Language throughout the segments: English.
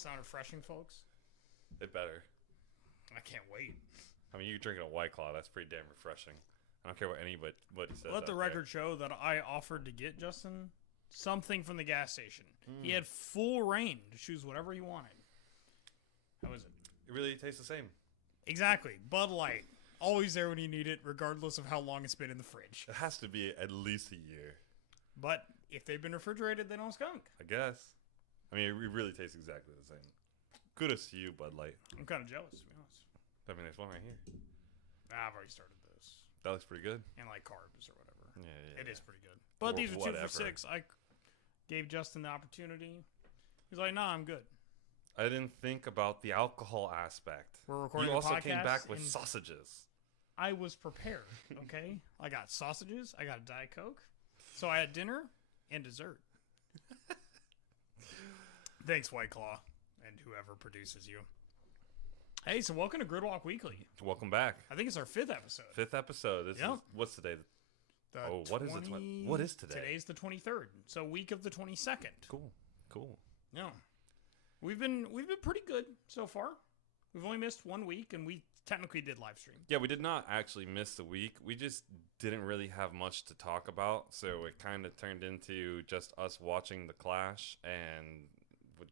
sound refreshing, folks? It better. I can't wait. I mean, you're drinking a White Claw. That's pretty damn refreshing. I don't care what anybody says. Let the record show that I offered to get Justin something from the gas station. He had full reign to choose whatever he wanted. How is it? It really tastes the same. Exactly. Bud Light. Always there when you need it, regardless of how long it's been in the fridge. It has to be at least a year. But if they've been refrigerated, they don't skunk. I guess. I mean, it really tastes exactly the same. Kudos to you, Bud Light. I'm kind of jealous, to be honest. I mean, there's one right here. I've already started this. That looks pretty good. And like carbs or whatever. Yeah. It is pretty good. But Or these are 2 whatever. for $6. I gave Justin the opportunity. He's like, nah, I'm good. I didn't think about the alcohol aspect. We're recording You a also podcast came back with and sausages. I was prepared, okay? I got sausages. I got a Diet Coke. So I had dinner and dessert. Thanks, White Claw, and whoever produces you. Hey, so welcome to Gridwalk Weekly. Welcome back. I think it's our 5th episode. 5th episode. This Yep. is what's today? The what is it? What is today? Today's the 23rd. So week of the 22nd. Cool. Yeah. We've been pretty good so far. We've only missed 1 week, and we technically did live stream. Yeah, we did not actually miss the week. We just didn't really have much to talk about, so it kind of turned into just us watching the Clash, and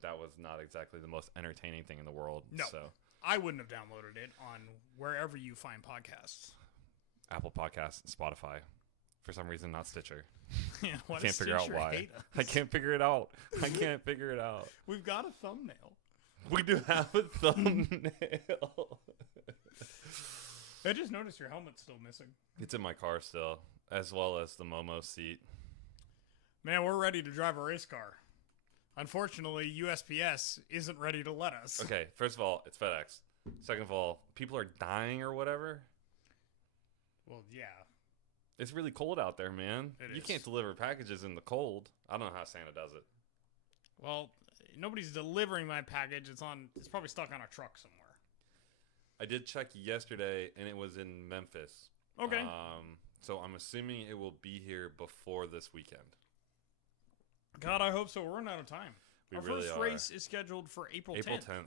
that was not exactly the most entertaining thing in the world. No. So I wouldn't have downloaded it on wherever you find podcasts. Apple Podcasts and Spotify. For some reason, not Stitcher. Yeah, I can't figure out why. I can't figure it out. We've got a thumbnail. We do have a thumbnail. I just noticed your helmet's still missing. It's in my car still, as well as the Momo seat. Man, we're ready to drive a race car. Unfortunately, USPS isn't ready to let us. Okay, first of all, it's FedEx. Second of all, people are dying or whatever. Well, yeah. It's really cold out there, man. You is. can't deliver packages in the cold. I don't know how Santa does it. Well, nobody's delivering my package. It's probably stuck on a truck somewhere. I did check yesterday, and it was in Memphis. Okay. So I'm assuming it will be here before this weekend. God, I hope so. We're running out of time. Our really first are. race is scheduled for April 10th.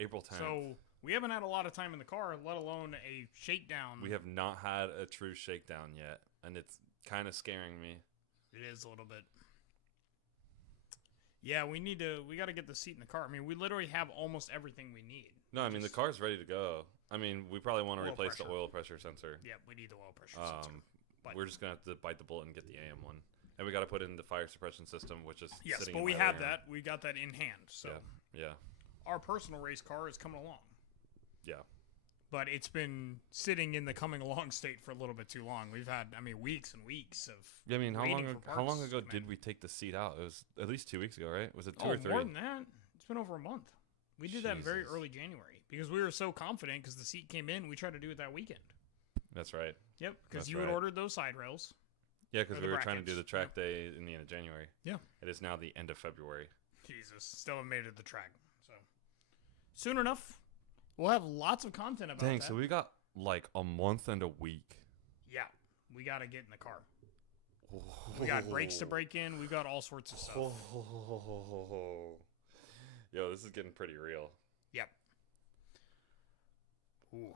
April 10th. So we haven't had a lot of time in the car, let alone a shakedown. We have not had a true shakedown yet, and it's kind of scaring me. It is a little bit. Yeah, we got to get the seat in the car. I mean, we literally have almost everything we need. No, I mean, the car's ready to go. I mean, we probably want to Oil replace pressure. the oil pressure sensor. Yeah, we need the oil pressure sensor. But We're just going to have to bite the bullet and get the AM one. And we got to put in the fire suppression system, which is yes, sitting but in we my have living room. that. We got that in hand. So Yeah. our personal race car is coming along. Yeah. But it's been sitting in the coming along state for a little bit too long. We've had, weeks and weeks of. Yeah, I mean, how waiting long for parts, ago man. did we take the seat out? It was at least 2 weeks ago, right? Was it two or three? More than that. It's been over a month. We did that in very Jesus. early January because we were so confident because the seat came in. We tried to do it that weekend. That's right. Yep, because That's you had right. ordered those side rails. Yeah, because Or we the were trying to do brackets. the track day in the end of January. Yeah. It is now the end of February. Jesus, still haven't made it to the track. So soon enough, we'll have lots of content about Dang, that. so we got like a month and a week. Yeah, we got to get in the car. We got brakes to break in. We've got all sorts of stuff. Yo, this is getting pretty real. Yep. Ooh.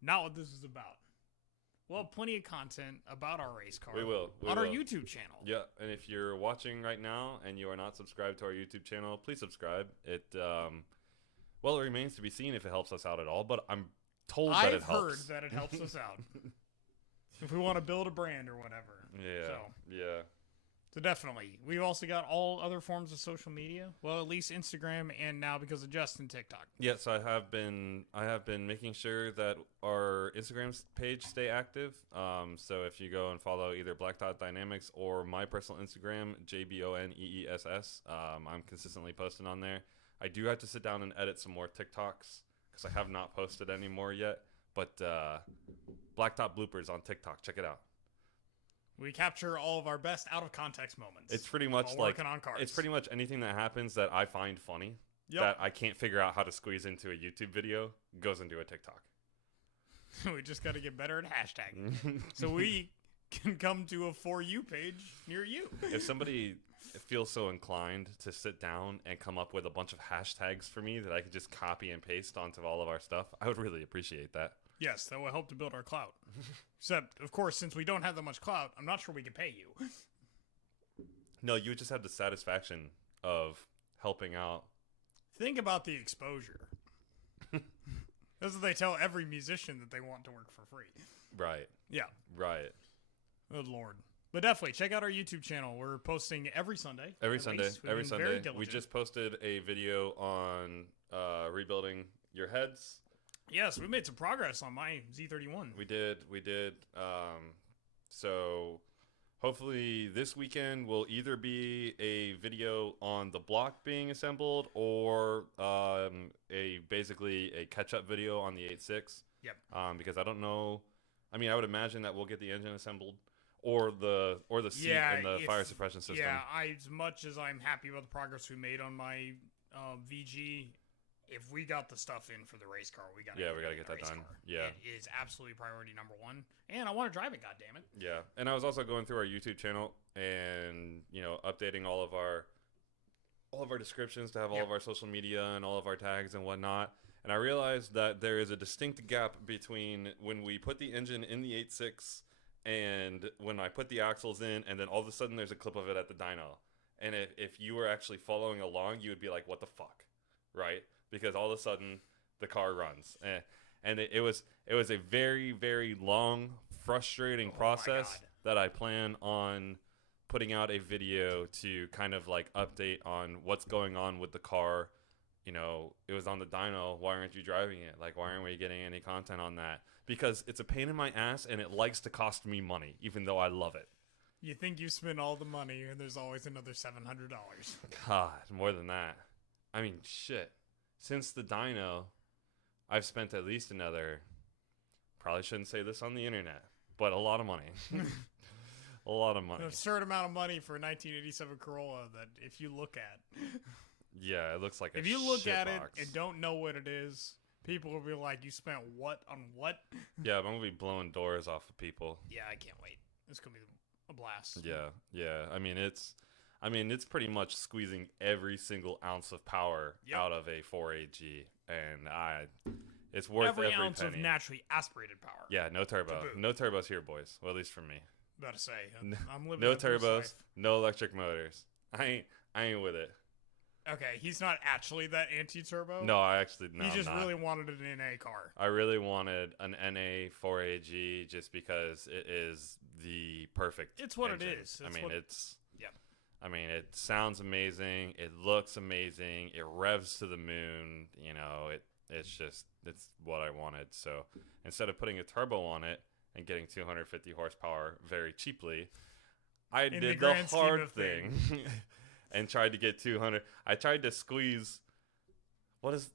Not what this is about. We'll have plenty of content about our race car. We will. Our YouTube channel. Yeah, and if you're watching right now and you are not subscribed to our YouTube channel, please subscribe. It remains to be seen if it helps us out at all, but I'm told that it helps. I've heard that it helps us out. If we want to build a brand or whatever. Yeah. So definitely. We've also got all other forms of social media. Well, at least Instagram and now because of Justin, TikTok. Yes, I have been making sure that our Instagram page stay active. So if you go and follow either Blacktop Dynamics or my personal Instagram, JBONEESS, I'm consistently posting on there. I do have to sit down and edit some more TikToks because I have not posted any more yet. But Blacktop bloopers on TikTok, check it out. We capture all of our best out of context moments. It's pretty much while like working on cars. it's pretty much anything that happens that I find funny that I can't figure out how to squeeze into a YouTube video goes into a TikTok. We just got to get better at hashtagging. So we can come to a For You page near you. If somebody feel so inclined to sit down and come up with a bunch of hashtags for me that I could just copy and paste onto all of our stuff, I would really appreciate that. Yes, that will help to build our clout. Except, of course, since we don't have that much clout, I'm not sure we can pay you. No, you would just have the satisfaction of helping out. Think about the exposure. That's what they tell every musician that they want to work for free. Right. Yeah. Right. Good Lord. But definitely, check out our YouTube channel. We're posting every Sunday. Every Sunday. Every Sunday. We just posted a video on rebuilding your heads. Yes, we made some progress on my Z31. We did. So hopefully this weekend will either be a video on the block being assembled or basically a catch-up video on the 8.6. Yep. Because I don't know. I mean, I would imagine that we'll get the engine assembled or the seat and the fire suppression system. Yeah, as much as I'm happy about the progress we made on my VG, if we got the stuff in for the race car, we got to get that done. Car. Yeah, it is absolutely priority number one, and I want to drive it. Goddammit. Yeah, and I was also going through our YouTube channel and updating all of our descriptions to have all of our social media and all of our tags and whatnot. And I realized that there is a distinct gap between when we put the engine in the 8.6 and when I put the axles in, and then all of a sudden there's a clip of it at the dyno. And if you were actually following along, you would be like, "What the fuck," right? Because all of a sudden the car runs, and it was a very, very long, frustrating process that I plan on putting out a video to kind of like update on what's going on with the car. It was on the dyno. Why aren't you driving it? Like, why aren't we getting any content on that? Because it's a pain in my ass and it likes to cost me money, even though I love it. You think you spend all the money and there's always another $700. God, more than that. I mean, shit. Since the dyno, I've spent at least another, probably shouldn't say this on the internet, but a lot of money. A lot of money. An absurd amount of money for a 1987 Corolla that if you look at. Yeah, it looks like a If you look at box. it and don't know what it is, people will be like, "You spent what on what?" Yeah, I'm going to be blowing doors off of people. Yeah, I can't wait. It's going to be a blast. Yeah. I mean, it's pretty much squeezing every single ounce of power out of a 4AG, and it's worth every ounce penny. Of naturally aspirated power. Yeah, no turbo. No turbos here, boys. Well, at least for me. About to say, I'm living no a boost turbos, life. no electric motors. I ain't with it. Okay, he's not actually that anti-turbo. No, he just really wanted an NA car. I really wanted an NA 4AG just because it is the perfect. It's what engine. it is. I mean, it sounds amazing. It looks amazing. It revs to the moon. It's what I wanted. So instead of putting a turbo on it and getting 250 horsepower very cheaply, I did the hard thing. And tried to get 200. I tried to squeeze. What is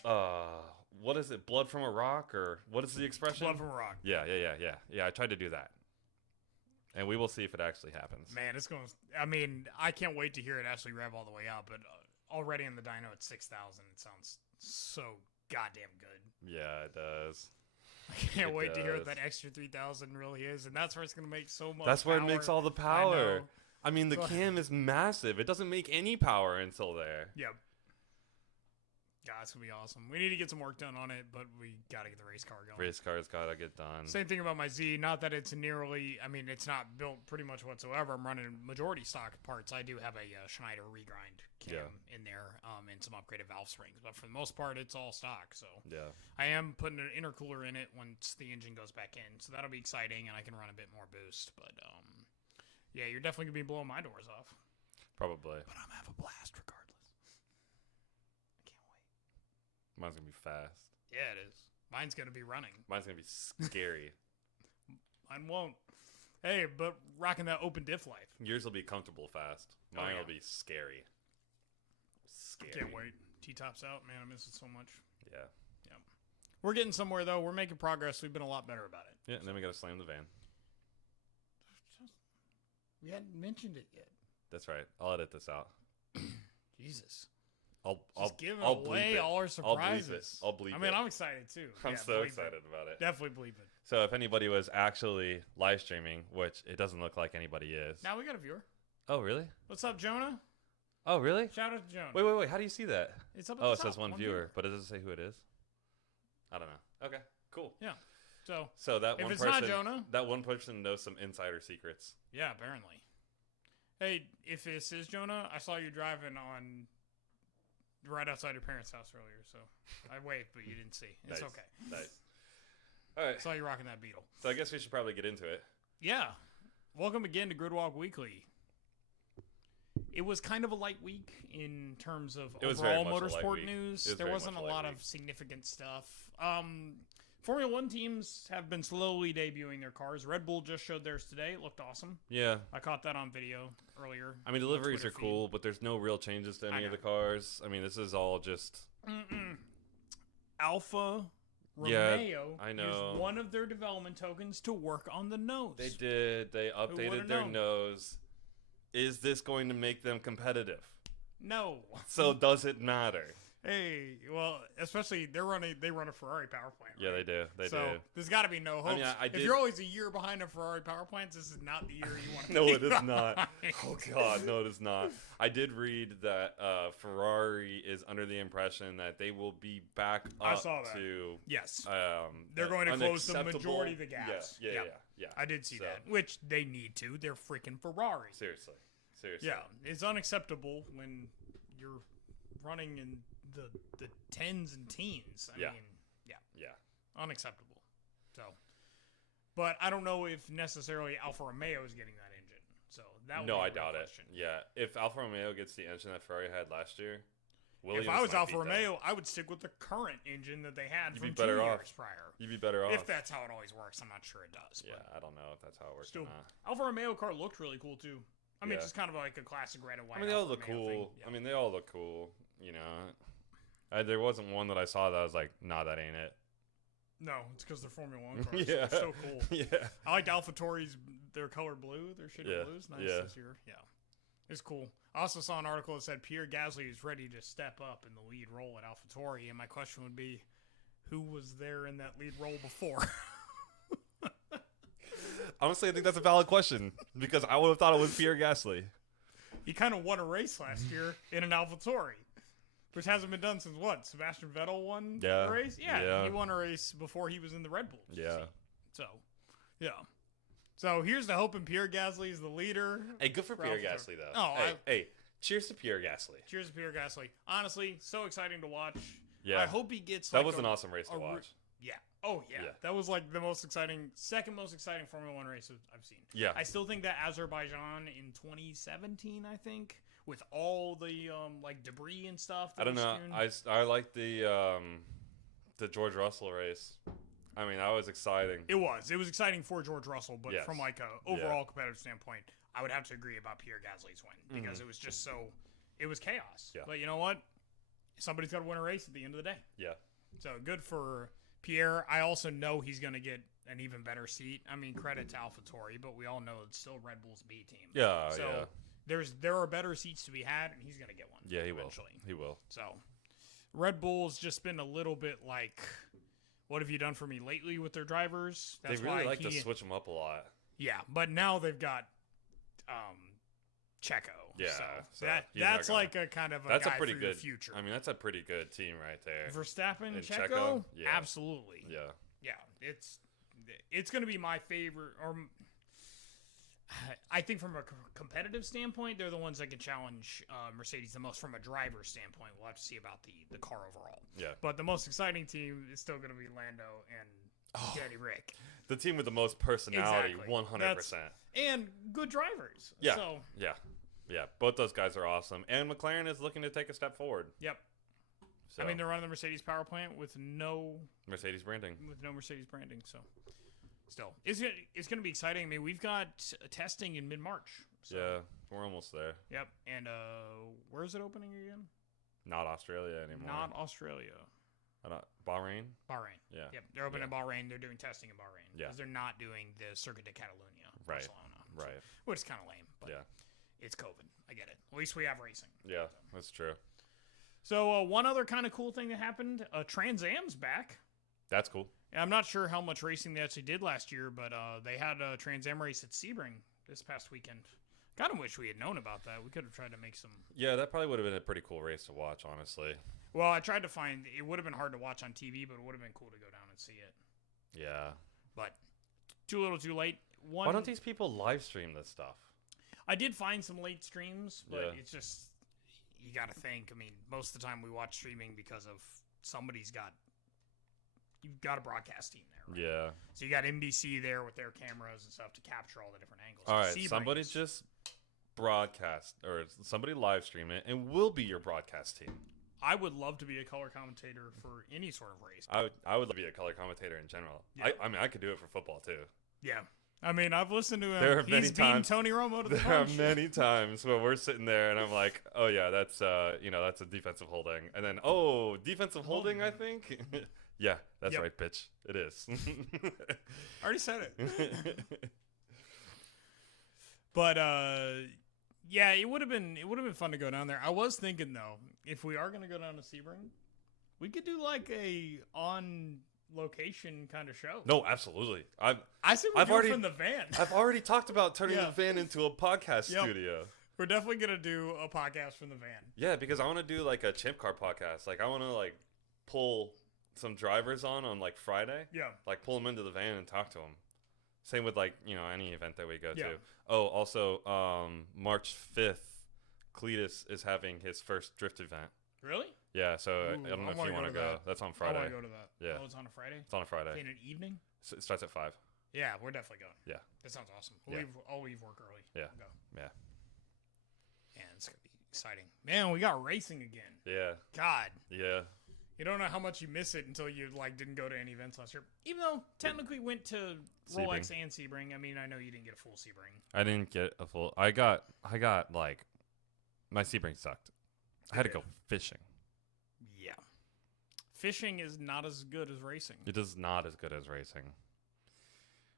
it? Blood from a rock, or what is the expression? Blood from a rock. Yeah. I tried to do that, and we will see if it actually happens. Man, it's going. I mean, I can't wait to hear it actually rev all the way out. But already in the dyno at 6,000, it sounds so goddamn good. Yeah, it does. I can't wait to hear what that extra 3,000 really is, and that's where it's going to make so much. That's where it makes all the power. I mean, the So- cam is massive. It doesn't make any power until there. Yep. God, it's going to be awesome. We need to get some work done on it, but we got to get the race car going. Race cars gotta get done. Same thing about my Z. Not that it's it's not built pretty much whatsoever. I'm running majority stock parts. I do have a Schneider regrind cam in there and some upgraded valve springs. But for the most part, it's all stock. So Yeah. I am putting an intercooler in it once the engine goes back in. So that'll be exciting, and I can run a bit more boost. But yeah, you're definitely going to be blowing my doors off. Probably. But I'm going to have a blast regardless. I can't wait. Mine's gonna be fast. Yeah, it is. Mine's going to be running. Mine's gonna be scary. Mine won't. Hey, but rocking that open diff life. Yours will be comfortable fast. Mine yeah. will be scary. Scary. Can't wait. T-Top's out, man. I miss it so much. Yeah. We're getting somewhere, though. We're making progress. We've been a lot better about it. Yeah, and then we gotta slam the van. We hadn't mentioned it yet. That's right. I'll edit this out. Jesus. I'll giving I'll away bleep it. all our surprises. I'll bleep it. I mean, I'm excited, too. I'm Yeah, so bleep excited about it. Definitely believe it. So if anybody was actually live streaming, which it doesn't look like anybody is. Now we got a viewer. Oh, really? What's up, Jonah? Oh, really? Shout out to Jonah. Wait. How do you see that? It's up at the top. It says one viewer, but it doesn't say who it is. I don't know. Okay, cool. Yeah. So that if one it's person, not Jonah, that one person knows some insider secrets. Yeah, apparently. Hey, if this is Jonah, I saw you driving on right outside your parents' house earlier, so I waved, but you didn't see. It's Nice. okay. Nice. All right. Saw you rocking that Beetle. So I guess we should probably get into it. Yeah. Welcome again to Gridwalk Weekly. It was kind of a light week in terms of overall motorsport news. There wasn't a lot of significant stuff. Formula One teams have been slowly debuting their cars. Red Bull just showed theirs today. It looked awesome. Yeah. I caught that on video earlier. I mean, deliveries are cool, but there's no real changes to any of the cars. I mean, this is all just... Alfa Romeo I know. used one of their development tokens to work on the nose. They did. They updated their nose. Is this going to make them competitive? No. So does it matter? Hey, well, especially they run a Ferrari power plant. Right? Yeah, they do. They do. There's got to be no hopes. I mean, if you're always a year behind a Ferrari power plant, this is not the year you want to No, be it is not. Oh, God, no, it is not. I did read that Ferrari is under the impression that they will be back up to... Yes. They're going to close the majority of the gaps. Yeah. I did see that, which they need to. They're freaking Ferrari. Seriously. Yeah, it's unacceptable when you're running in the tens and teens. I mean, unacceptable. So, but I don't know if necessarily Alfa Romeo is getting that engine. So that would be I doubt it. Yeah, if Alfa Romeo gets the engine that Ferrari had last year, if I was Alfa Romeo, I would stick with the current engine that they had from 2 years prior. You'd be better off. If that's how it always works, I'm not sure it does. Yeah, I don't know if that's how it works. Still, Alfa Romeo car looked really cool too. I mean, just kind of like a classic red and white. I mean, they all look cool. Yeah. I mean, they all look cool. You know, there wasn't one that I saw that I was like, nah, that ain't it. No, it's because they're Formula One cars. Yeah, they're so cool. Yeah, I liked AlphaTauri's. Their color blue. Their shade of blue is nice this year. Yeah, it's cool. I also saw an article that said Pierre Gasly is ready to step up in the lead role at AlphaTauri, and my question would be, who was there in that lead role before? Honestly, I think that's a valid question because I would have thought it was Pierre Gasly. He kind of won a race last year in an AlphaTauri, which hasn't been done since what? Sebastian Vettel won a race? Yeah, he won a race before he was in the Red Bull. Yeah. So here's the hope, and Pierre Gasly is the leader. Hey, good for Pierre Gasly, though. Oh, hey, cheers to Pierre Gasly. Cheers to Pierre Gasly. Honestly, so exciting to watch. Yeah. I hope he gets that was an awesome race to watch. Yeah. Oh, yeah. That was like the second most exciting Formula One race I've seen. Yeah. I still think that Azerbaijan in 2017, I think, with all the like debris and stuff. I don't know. I like the George Russell race. I mean, that was exciting. It was exciting for George Russell, but from like a overall competitive standpoint, I would have to agree about Pierre Gasly's win because it was just it was chaos. Yeah. But you know what? Somebody's got to win a race at the end of the day. Yeah. So good for Pierre. I also know he's going to get an even better seat. I mean, credit to AlphaTauri, but we all know it's still Red Bull's B team. Yeah, so there are better seats to be had, and he's going to get one. Yeah, he eventually. He will. So Red Bull's just been a little bit like, what have you done for me lately with their drivers? That's they really like to switch them up a lot. Yeah, but now they've got Checo. Yeah, so that's like a kind of a guy pretty for good your future. I mean, that's a pretty good team right there. Verstappen, Checo, yeah. Absolutely. Yeah. It's going to be my favorite. Or I think from a competitive standpoint, they're the ones that can challenge Mercedes the most. From a driver standpoint, we'll have to see about the car overall. Yeah. But the most exciting team is still going to be Lando and Danny Rick. The team with the most personality, 100%. And good drivers. Yeah. So, yeah, both those guys are awesome. And McLaren is looking to take a step forward. Yep. So. I mean, they're running the Mercedes power plant with no Mercedes branding. So, still, it's going to be exciting. I mean, we've got testing in mid-March. So. Yeah, we're almost there. Yep. And where is it opening again? Not Australia anymore. Not Australia. Bahrain? Bahrain. Yeah. Yep. They're opening in Bahrain. They're doing testing in Bahrain. Yeah. Because they're not doing the Circuit de Catalunya. Right. Barcelona. Right. Which is kind of lame. But it's COVID. I get it. At least we have racing. Yeah, that's true. So one other kind of cool thing that happened, Trans Am's back. That's cool. I'm not sure how much racing they actually did last year, but they had a Trans Am race at Sebring this past weekend. Kind of wish we had known about that. We could have tried to make some. Yeah, that probably would have been a pretty cool race to watch, honestly. Well, I tried to find. It would have been hard to watch on TV, but it would have been cool to go down and see it. Yeah. But too little, too late. Why don't these people live stream this stuff? I did find some late streams, but Yeah. it's just you got to think. I mean, most of the time we watch streaming because of you've got a broadcast team there. Right? Yeah. So you got NBC there with their cameras and stuff to capture all the different angles. All right, somebody just broadcast or somebody live stream it, and we'll be your broadcast team. I would love to be a color commentator for any sort of race. I would love to be a color commentator in general. Yeah. I mean, I could do it for football too. Yeah. I mean, I've listened to him. There are He's beaten Tony Romo to the There are punch. many times where we're sitting there and I'm like, oh yeah, that's that's a defensive holding, and then defensive holding, I think. Yeah, that's right, bitch. It is. I already said it. But yeah, it would have been fun to go down there. I was thinking though, if we are going to go down to Sebring, we could do like a on location kind of show. No, absolutely. I see we're doing from the van. I've already talked about turning the van into a podcast studio. We're definitely going to do a podcast from the van. Yeah, because I want to do like a Chimp Car podcast. Like I want to like pull some drivers on like Friday. Yeah. Like pull them into the van and talk to them. Same with like, any event that we go Yeah. to. Oh, also March 5th, Cletus is having his first drift event. Really? Yeah, so I don't know if you want to go. That's on Friday. I want to go to that. Yeah. Oh, it's on a Friday? It's on a Friday. In an evening? So it starts at 5. Yeah, we're definitely going. Yeah. That sounds awesome. Yeah. I'll leave work early. Yeah. We'll go. Yeah. Man, it's going to be exciting. Man, we got racing again. Yeah. God. Yeah. You don't know how much you miss it until you didn't go to any events last year. Even though technically went to Rolex and Sebring. I mean, I know you didn't get a full Sebring. I didn't get a full. I got like my Sebring sucked. I had to go fishing. Yeah. Fishing is not as good as racing. It is not as good as racing.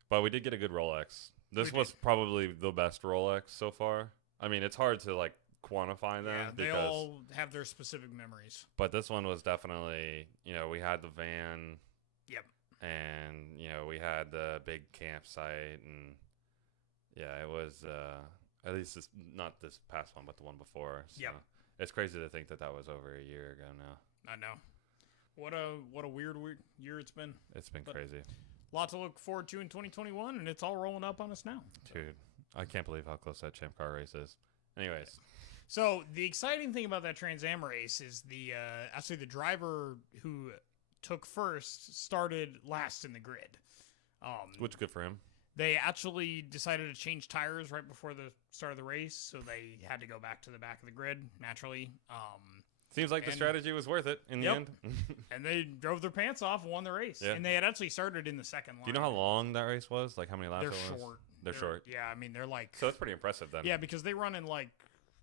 But we did get a good Rolex. This was probably the best Rolex so far. I mean, it's hard to like quantify them. Yeah, they all have their specific memories. But this one was definitely, we had the van. Yep. And, we had the big campsite. And, yeah, it was, at least not this past one, but the one before. So yep. It's crazy to think that was over a year ago now. I know. What a weird year it's been. It's been crazy. A lot to look forward to in 2021, and it's all rolling up on us now. Dude, I can't believe how close that Champ Car race is. Anyways. So the exciting thing about that Trans Am race is actually the driver who took first started last in the grid. Which is good for him. They actually decided to change tires right before the start of the race, so they had to go back to the back of the grid naturally. Seems like the strategy was worth it in the end. And they drove their pants off and won the race. Yeah. And they had actually started in the second line. Do you know how long that race was? Like how many laps it was? They're short. Yeah, I mean, they're like... So that's pretty impressive then. Yeah, because they run in like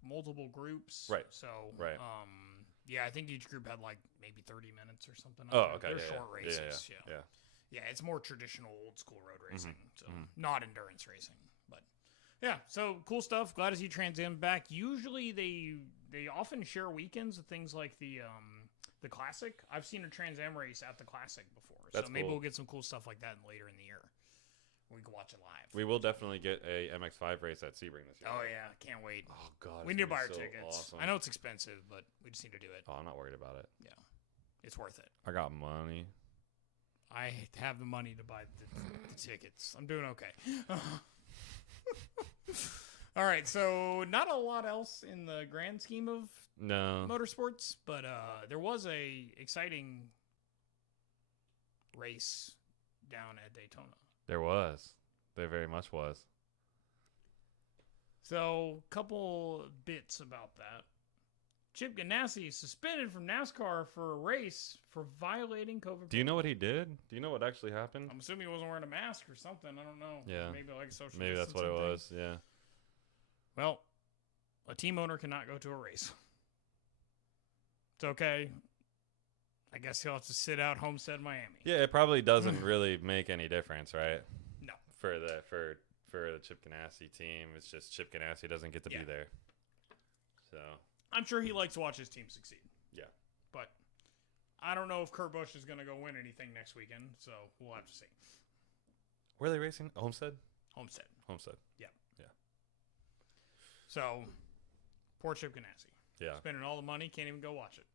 multiple groups. Right. So, right. Yeah, I think each group had like maybe 30 minutes or something. Oh, okay. They're short races. Yeah. Yeah, it's more traditional old school road racing. So not endurance racing. But yeah, so cool stuff. Glad to see Trans Am back. Usually they often share weekends with things like the Classic. I've seen a Trans Am race at the Classic before. That's so maybe cool. we'll get some cool stuff like that later in the year. We can watch it live. We will definitely get a MX-5 race at Sebring this year. Oh, yeah. Can't wait. Oh, God. We need to buy our tickets. Awesome. I know it's expensive, but we just need to do it. Oh, I'm not worried about it. Yeah. It's worth it. I got money. I have the money to buy the tickets. I'm doing okay. All right. So not a lot else in the grand scheme of motorsports, but there was a exciting race down at Daytona. There was. There very much was. So, a couple bits about that. Chip Ganassi suspended from NASCAR for a race for violating COVID. Do you know what he did? Do you know what actually happened? I'm assuming he wasn't wearing a mask or something. I don't know. Yeah. Maybe like a social Maybe that's what it was. Yeah. Well, a team owner cannot go to a race. It's okay. I guess he'll have to sit out Homestead, Miami. Yeah, it probably doesn't really make any difference, right? No. For the Chip Ganassi team, it's just Chip Ganassi doesn't get to be there. So I'm sure he likes to watch his team succeed. Yeah. But I don't know if Kurt Busch is going to go win anything next weekend, so we'll have to see. Where are they racing? Homestead? Homestead. Homestead. Yeah. Yeah. So, poor Chip Ganassi. Yeah. Spending all the money, can't even go watch it.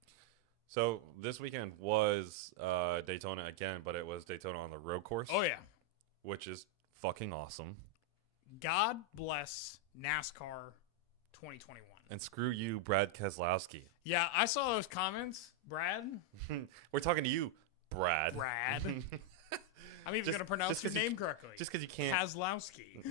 So, this weekend was Daytona again, but it was Daytona on the road course. Oh, yeah. Which is fucking awesome. God bless NASCAR 2021. And screw you, Brad Keselowski. Yeah, I saw those comments, Brad. We're talking to you, Brad. I'm even going to pronounce your name correctly. Just because you can't. Keselowski.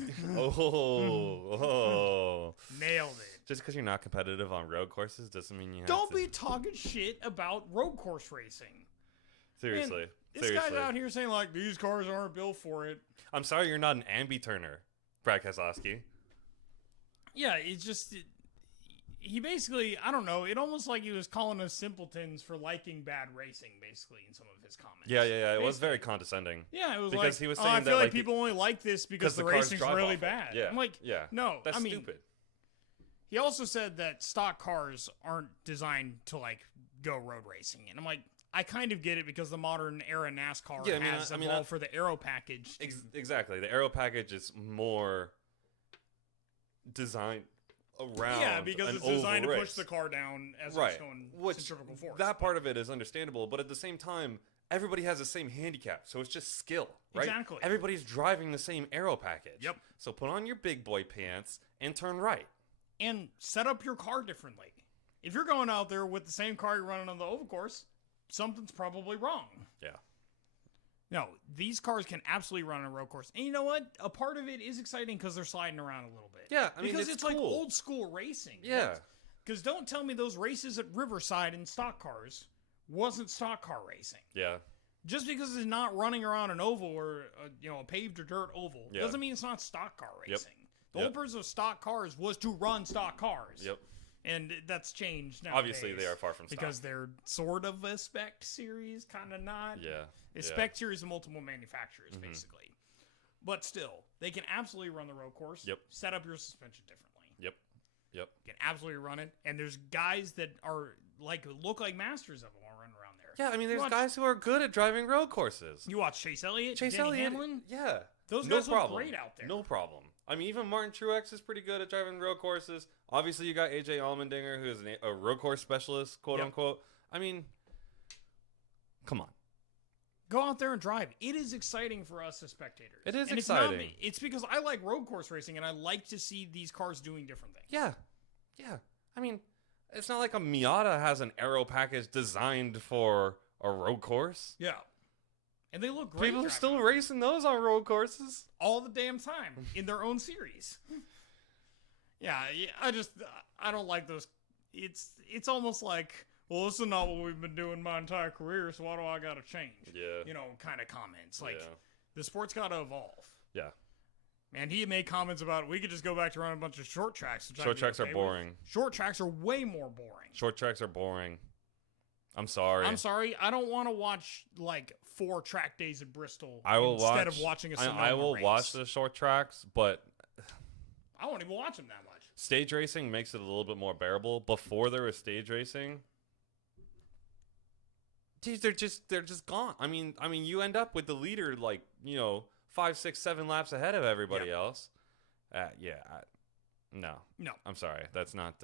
Nailed it. Just because you're not competitive on road courses doesn't mean you have Don't be talking shit about road course racing. Seriously. Man, this guy's out here saying, like, these cars aren't built for it. I'm sorry you're not an ambi-turner, Brad Keselowski. Yeah, it's just... He basically, I don't know, it almost like he was calling us simpletons for liking bad racing, basically, in some of his comments. Yeah. It was very condescending. Yeah, it was because like, he was saying I feel like people only like this because the racing's really bad. Yeah. I'm like, no, that's stupid. He also said that stock cars aren't designed to, like, go road racing. And I'm like, I kind of get it because the modern era NASCAR has evolved for the aero package. Exactly. The aero package is more designed around. Yeah, because it's designed to push the car down as it's going centrifugal force. That part of it is understandable, but at the same time, everybody has the same handicap, so it's just skill, right? Exactly. Everybody's driving the same aero package. Yep. So put on your big boy pants and turn right. And set up your car differently. If you're going out there with the same car you're running on the oval course, something's probably wrong. Yeah. No, these cars can absolutely run on a road course. And you know what? A part of it is exciting because they're sliding around a little bit. Yeah, I mean, because it's like cool. old school racing. Yeah. Because don't tell me those races at Riverside in stock cars wasn't stock car racing. Yeah. Just because it's not running around an oval or a paved or dirt oval doesn't mean it's not stock car racing. The whole purpose of stock cars was to run stock cars. Yep. And that's changed now. Obviously, they are far from stock. Because they're sort of a spec series, kind of not. Yeah. A spec series of multiple manufacturers, basically. But still, they can absolutely run the road course. Yep. Set up your suspension differently. Yep. Can absolutely run it. And there's guys that are look like masters of them all running around there. Yeah, I mean, there's guys who are good at driving road courses. You watch Chase Elliott, Chase Denny Elliott, Hamlin. Yeah. Those guys look great out there. No problem. I mean, even Martin Truex is pretty good at driving road courses. Obviously, you got AJ Almendinger, who is a road course specialist, quote unquote. I mean, come on. Go out there and drive. It is exciting for us as spectators. It is exciting. It's because I like road course racing, and I like to see these cars doing different things. Yeah. I mean, it's not like a Miata has an aero package designed for a road course. Yeah. And they look great. People are still racing those on road courses. All the damn time in their own series. I don't like those. It's almost like, well, this is not what we've been doing my entire career, so why do I got to change? Yeah. Kind of comments. Like, the sport's got to evolve. Yeah. Man, he made comments about we could just go back to running a bunch of short tracks. Short tracks are boring. Short tracks are way more boring. Short tracks are boring. I'm sorry. I don't want to watch, 4 track days at Bristol instead of watching a Sonoma I will race. watch the short tracks, but I won't even watch them that much. Stage racing makes it a little bit more bearable. Before there was stage racing, geez, they're just gone. I mean, you end up with the leader 5, 6, 7 laps ahead of everybody else. No. I'm sorry. That's not.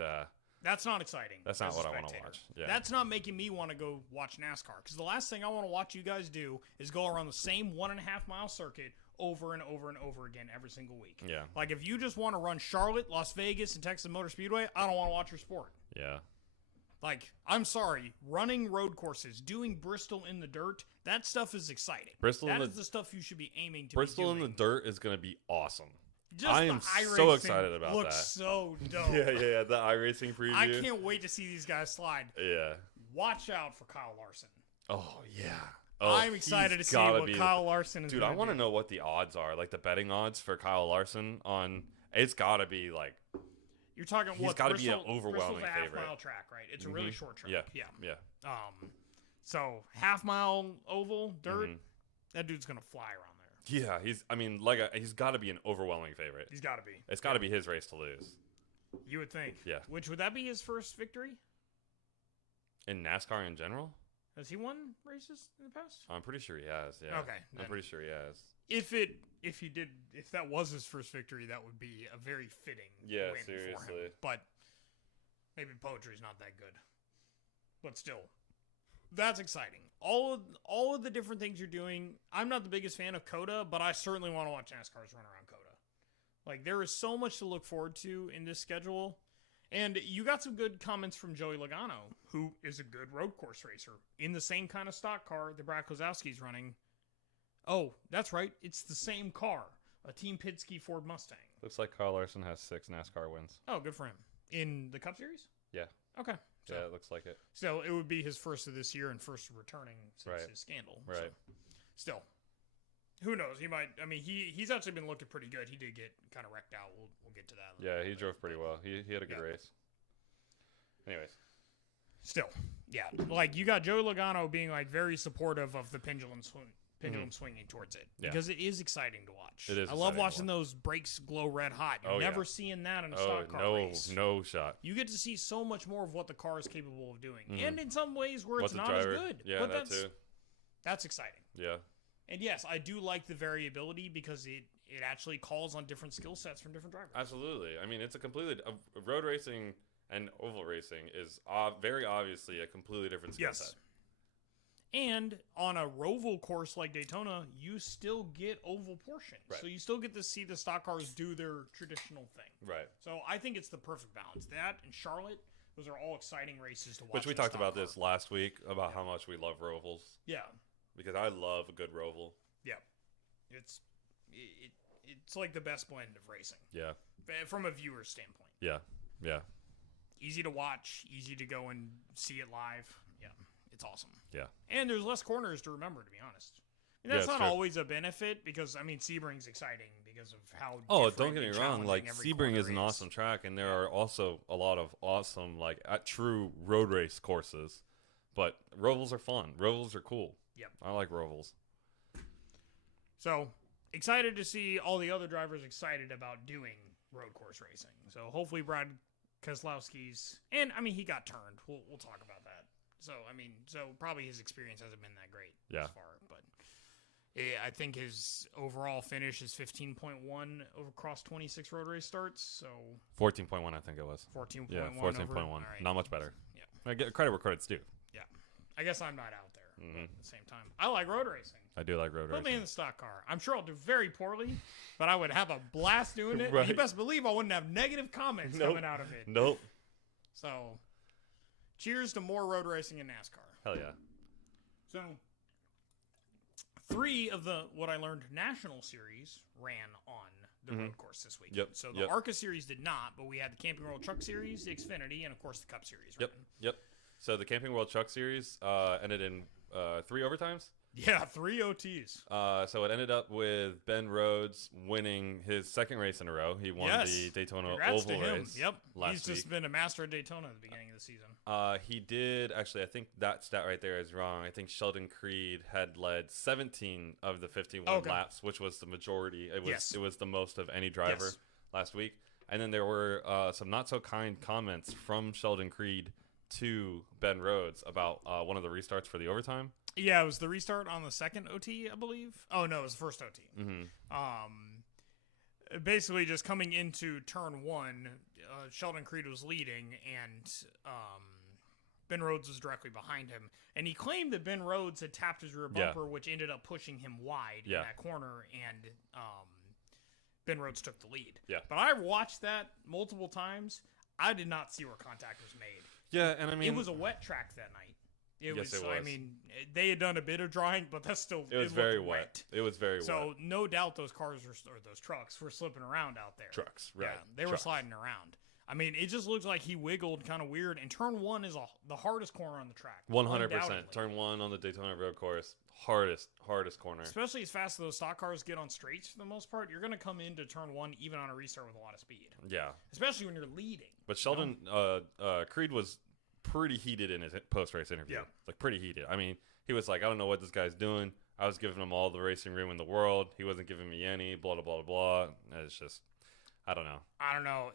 That's not exciting. That's not what I want to watch. Yeah. That's not making me want to go watch NASCAR. Because the last thing I want to watch you guys do is go around the same 1.5 mile circuit over and over and over again every single week. Yeah. Like, if you just want to run Charlotte, Las Vegas, and Texas Motor Speedway, I don't want to watch your sport. Yeah. Like, I'm sorry, running road courses, doing Bristol in the dirt, that stuff is exciting. That is the stuff you should be aiming to Bristol be doing. in the dirt is going to be awesome. I am so excited about that. Looks so dope. Yeah. The iRacing preview. I can't wait to see these guys slide. Yeah. Watch out for Kyle Larson. Oh, yeah. I'm excited to see what Kyle Larson is. Dude, I want to know what the odds are, the betting odds for Kyle Larson on. It's got to be You're talking what? He's got to be an overwhelming Bristol's a favorite. half-mile track, right? It's a really short track. Yeah. So half-mile oval dirt, that dude's gonna fly around there. Yeah, he's got to be an overwhelming favorite. He's got to be. It's got to be his race to lose. You would think. Yeah. Would that be his first victory? In NASCAR in general? Has he won races in the past? I'm pretty sure he has. Yeah. Okay. I'm pretty sure he has. If that was his first victory, that would be a very fitting win for him. But maybe poetry's not that good. But still, that's exciting. All of the different things you're doing. I'm not the biggest fan of COTA, but I certainly want to watch NASCARs run around COTA. Like, there is so much to look forward to in this schedule. And you got some good comments from Joey Logano, who is a good road course racer in the same kind of stock car that Brad Keselowski's running. Oh, that's right. It's the same car, a Team Penske Ford Mustang. Looks like Kyle Larson has 6 NASCAR wins. Oh, good for him. In the Cup Series? Yeah. Okay. So, yeah, it looks like it. So it would be his first of this year and first returning since his scandal. Right. So, still, who knows? He might. I mean, he's actually been looking pretty good. He did get kind of wrecked out. We'll get to that. Yeah, he drove pretty well. He had a good race. Anyways. Still, yeah. Like, you got Joey Logano being, like, very supportive of the pendulum swinging towards it. Yeah. Because it is exciting to watch. It is. I love watching those brakes glow red hot. You're never seeing that in a stock car race. No shot. You get to see so much more of what the car is capable of doing. And in some ways where it's not as good. Yeah, but that too. That's exciting. Yeah. And yes, I do like the variability because it actually calls on different skill sets from different drivers. Absolutely. I mean, it's a completely... road racing and oval racing is very obviously a completely different skill set. And on a roval course like Daytona, you still get oval portions. Right. So you still get to see the stock cars do their traditional thing. Right. So I think it's the perfect balance. That and Charlotte, those are all exciting races to watch. Which we talked about this last week, about how much we love rovals. Yeah. Because I love a good roval. Yeah. It's like the best blend of racing. Yeah. From a viewer's standpoint. Yeah. Yeah. Easy to watch, easy to go and see it live. Yeah. It's awesome. Yeah. And there's less corners to remember, to be honest. I mean, that's not always a benefit because, I mean, Sebring's exciting because of how don't get me wrong. Like, Sebring is an awesome track, and there are also a lot of awesome, like, true road race courses. But rovals are fun. Rovals are cool. Yep. I like rovals. So, excited to see all the other drivers excited about doing road course racing. So, hopefully Brad Keselowski's... And, I mean, he got turned. We'll talk about that. So, I mean, probably his experience hasn't been that great thus far. But I think his overall finish is 15.1 across 26 road race starts. So 14.1, I think it was. 14.1. Yeah, 14.1. Right. Not much better. Yeah. I get credit where credit's due. Yeah. I guess I'm not out there. But at the same time, I like road racing. I do like road racing. Put me in the stock car. I'm sure I'll do very poorly, but I would have a blast doing it. Right. You best believe I wouldn't have negative comments coming out of it. Nope. So, cheers to more road racing in NASCAR. Hell yeah. So, 3 of the what I learned national series ran on the road course this week. Yep. So the ARCA series did not, but we had the Camping World Truck Series, the Xfinity, and of course the Cup Series. Yep. So the Camping World Truck Series ended in 3 overtimes. Yeah, 3 OTs. So it ended up with Ben Rhodes winning his 2nd race in a row. He won the Daytona Oval race. Yep. He's just been a master at Daytona at the beginning of the season. He did actually. I think that stat right there is wrong. I think Sheldon Creed had led 17 of the 51 laps, which was the majority. It was the most of any driver last week. And then there were some not so kind comments from Sheldon Creed to Ben Rhodes about one of the restarts for the overtime. Yeah, it was the restart on the 2nd OT, I believe. Oh, no, it was the first OT. Basically, just coming into turn 1, Sheldon Creed was leading, and Ben Rhodes was directly behind him. And he claimed that Ben Rhodes had tapped his rear bumper, which ended up pushing him wide in that corner, and Ben Rhodes took the lead. Yeah. But I watched that multiple times. I did not see where contact was made. Yeah, and I mean... It was a wet track that night. It was. I mean, they had done a bit of drying, but that's still... It was very wet. It was very wet. So, no doubt those cars or those trucks were slipping around out there. Trucks, right. Yeah, they were sliding around. I mean, it just looks like he wiggled kind of weird. And turn 1 is the hardest corner on the track. 100%. Turn 1 on the Daytona road course, hardest corner. Especially as fast as those stock cars get on straights for the most part, you're going to come into turn 1 even on a restart with a lot of speed. Yeah. Especially when you're leading. But Sheldon, Creed was pretty heated in his post-race interview. Yeah. Like, pretty heated. I mean, he was like, I don't know what this guy's doing. I was giving him all the racing room in the world. He wasn't giving me any, blah, blah, blah, blah. It's just, I don't know.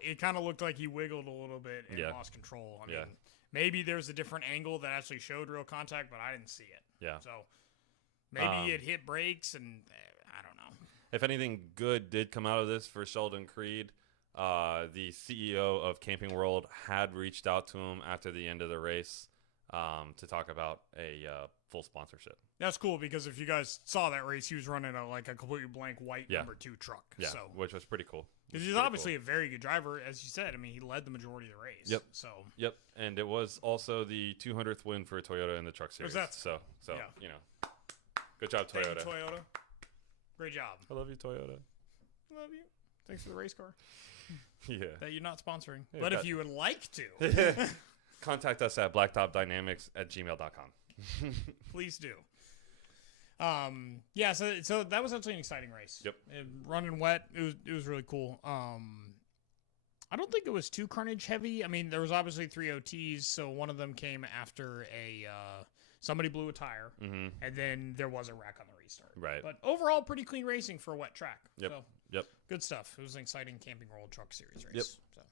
It kind of looked like he wiggled a little bit and lost control. I mean, maybe there's a different angle that actually showed real contact, but I didn't see it. Yeah. So maybe it hit brakes, and I don't know. If anything good did come out of this for Sheldon Creed, the CEO of Camping World had reached out to him after the end of the race to talk about a full sponsorship. That's cool because if you guys saw that race, he was running a completely blank white number 2 truck. Yeah, so, which was pretty cool. He's obviously a very good driver, as you said. I mean, he led the majority of the race. Yep. So. Yep, and it was also the 200th win for Toyota in the Truck Series. So you know, good job, Toyota. Thank you, Toyota. Great job. I love you, Toyota. Love you. Thanks for the race car. Yeah. That you're not sponsoring. Yeah, but if you would like to, contact us at blacktopdynamics@gmail.com. Please do. Yeah, so that was actually an exciting race. Yep. Running wet, it was really cool. I don't think it was too carnage heavy. I mean, there was obviously 3 OTs, so one of them came after somebody blew a tire, and then there was a wreck on the restart. Right. But overall, pretty clean racing for a wet track. Yep. So, yep. Good stuff. It was an exciting Camping World Truck Series race. Yep. So,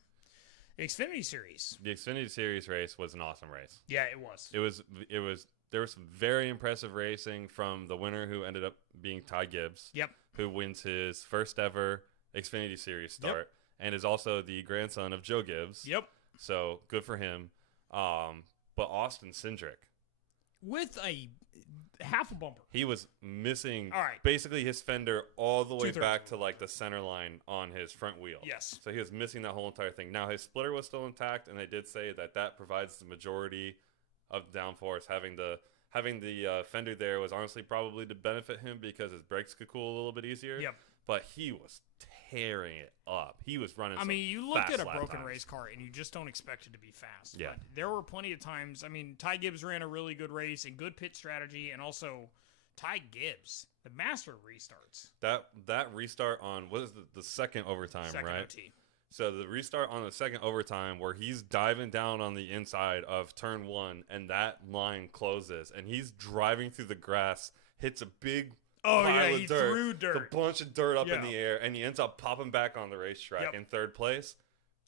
the Xfinity Series. The Xfinity Series race was an awesome race. Yeah, it was. There was some very impressive racing from the winner, who ended up being Ty Gibbs. Yep. Who wins his first ever Xfinity Series start, and is also the grandson of Joe Gibbs. Yep. So good for him. But Austin Cindric, with a half a bumper, he was missing basically his fender all the way back to like the center line on his front wheel. Yes. So he was missing that whole entire thing. Now his splitter was still intact, and they did say that provides the majority of downforce. Having the fender there was honestly probably to benefit him because his brakes could cool a little bit easier. Yep. But he was tearing it up. He was running. I mean, you look at a broken times. race car and you just don't expect it to be fast. Yeah. But there were plenty of times. I mean, Ty Gibbs ran a really good race and good pit strategy, and also Ty Gibbs, the master of restarts. That restart on what is the second overtime, right? OT. So the restart on the second overtime where he's diving down on the inside of turn 1 and that line closes and he's driving through the grass, hits a big pile of dirt, threw dirt. a bunch of dirt up in the air, and he ends up popping back on the racetrack in third place.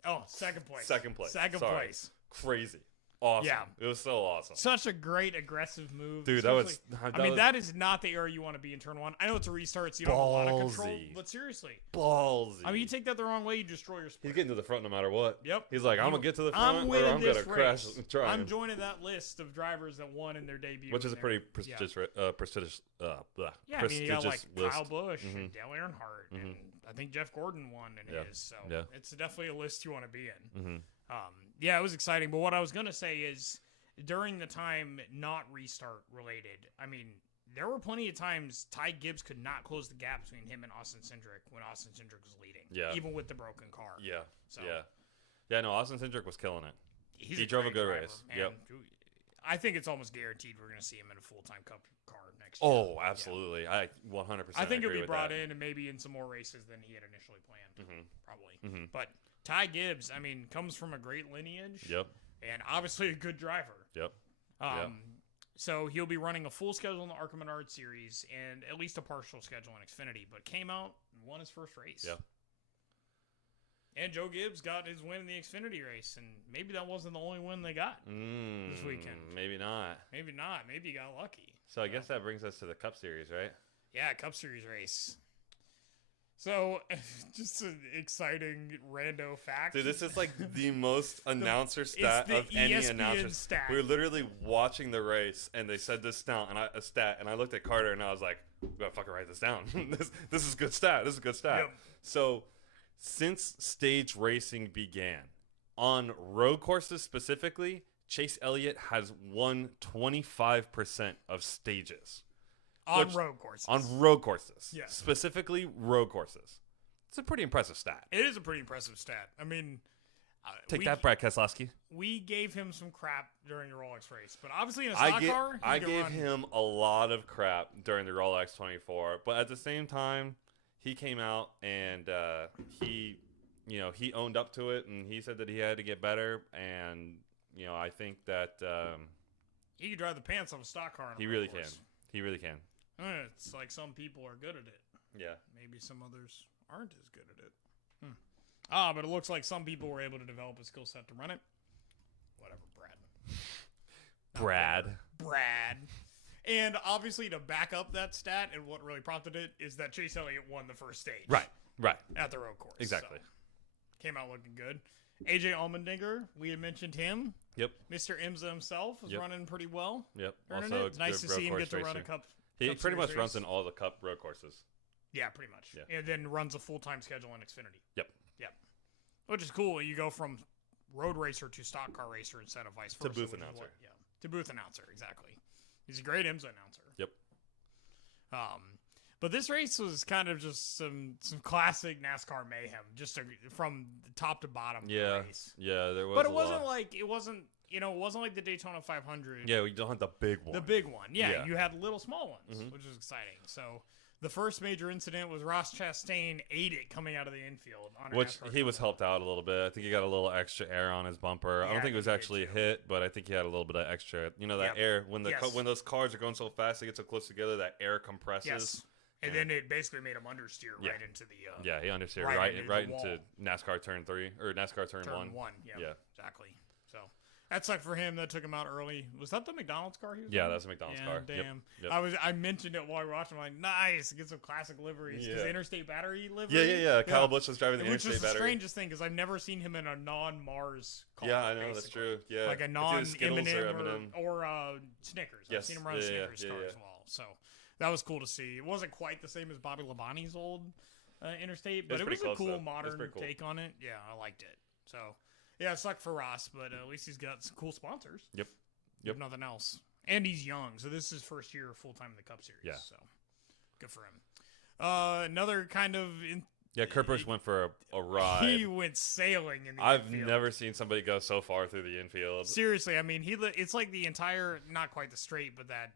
Oh, second place. Second place. Place. Crazy. Awesome. Yeah. It was so awesome. Such a great aggressive move. Dude, that is not the area you want to be in turn 1. I know it's a restart, so you don't have a lot of control, but seriously. Ballsy. I mean, you take that the wrong way, you destroy your split. He's getting to the front no matter what. Yep. He's like, I'm going to get to the front or I'm going to crash. I'm joining that list of drivers that won in their debut. Which is a pretty prestigious I mean, you got like list. Kyle Busch and Dale Earnhardt, and I think Jeff Gordon won in his. So it's definitely a list you want to be in. Yeah, it was exciting. But what I was going to say is, during the time not restart related, I mean, there were plenty of times Ty Gibbs could not close the gap between him and Austin Cindric when Austin Cindric was leading. Yeah. Even with the broken car. Yeah. So, yeah, no, Austin Cindric was killing it. He drove a good driver, race. Yep. I think it's almost guaranteed we're going to see him in a full-time Cup car next year. Oh, absolutely. I 100% I think he'll be brought that. in and maybe in some more races than he had initially planned. Probably. Mm-hmm. But Ty Gibbs, I mean, comes from a great lineage. Yep. And obviously a good driver. Yep. So he'll be running a full schedule in the ARCA Menard Series and at least a partial schedule in Xfinity, but came out and won his first race. Yeah. And Joe Gibbs got his win in the Xfinity race, and maybe that wasn't the only win they got this weekend. Maybe not. Maybe not. Maybe he got lucky. So I guess that brings us to the Cup Series, right? Yeah, Cup Series race. So, just an exciting rando fact. Dude, this is like the most announcer stat of any announcer stat. We were literally watching the race, and they said this stat, and I looked at Carter, and I was like, "We gotta fucking write this down. this is good stat. This is a good stat." Yep. So, since stage racing began, on road courses specifically, Chase Elliott has won 25% of stages. On road courses. On road courses. Yeah. Specifically road courses. It's a pretty impressive stat. It is a pretty impressive stat. I mean... Take that, Brad Keselowski. We gave him some crap during the Rolex race, but obviously in a stock car... I gave him a lot of crap during the Rolex 24, but at the same time, he came out and he owned up to it, and he said that he had to get better, and, I think that... he could drive the pants off a stock car. He really can. He really can. It's like some people are good at it. Yeah. Maybe some others aren't as good at it. But it looks like some people were able to develop a skill set to run it. Whatever, Brad. Brad. And obviously, to back up that stat, and what really prompted it is that Chase Elliott won the first stage. Right. At the road course. Exactly. So, came out looking good. AJ Almendinger, we had mentioned him. Yep. Mr. IMSA himself was running pretty well. Yep. Also, it's nice to see him get to run a Cup. He pretty much runs in all the Cup road courses. Yeah, pretty much. Yeah. And then runs a full-time schedule in Xfinity. Yep. Which is cool. You go from road racer to stock car racer instead of vice versa. To booth announcer. To booth announcer, exactly. He's a great IMSA announcer. Yep. But this race was kind of just some classic NASCAR mayhem, just from top to bottom. Race. Yeah, there was. But it wasn't like the Daytona 500. Yeah, we don't have the big one. The big one, yeah. You had little small ones, which is exciting. So the first major incident was Ross Chastain ate it coming out of the infield. Which he was helped out a little bit. I think he got a little extra air on his bumper. I don't think it was actually hit, but I think he had a little bit of extra. You know, that air, when those cars are going so fast, they get so close together, that air compresses. Yes. And then it basically made him understeer right into the... he understeered right into NASCAR Turn 3, or NASCAR Turn 1. Yeah, exactly. So, that sucked for him. That took him out early. Was that the McDonald's car he was Yeah, that's a McDonald's car. Damn. Yep. I mentioned it while we were watching. I'm like, nice. Get some classic liveries. Because Interstate Battery livery. Yeah. Kyle Busch was driving the Interstate Battery. Which is the strangest thing, because I've never seen him in a non-Mars car. Yeah, I know. Basically. That's true. Yeah. Like a non-M&M or Snickers. I've seen him run a Snickers car as well. So... that was cool to see. It wasn't quite the same as Bobby Labonte's old Interstate, but it was a cool modern take on it. Yeah, I liked it. So, yeah, it sucked for Ross, but at least he's got some cool sponsors. Yep. If nothing else. And he's young, so this is his first year full-time in the Cup Series. Yeah. So, good for him. Another kind of... Kurt Busch went for a ride. He went sailing in the I've infield. never seen somebody go so far through the infield. Seriously, I mean, it's like the entire, not quite the straight, but that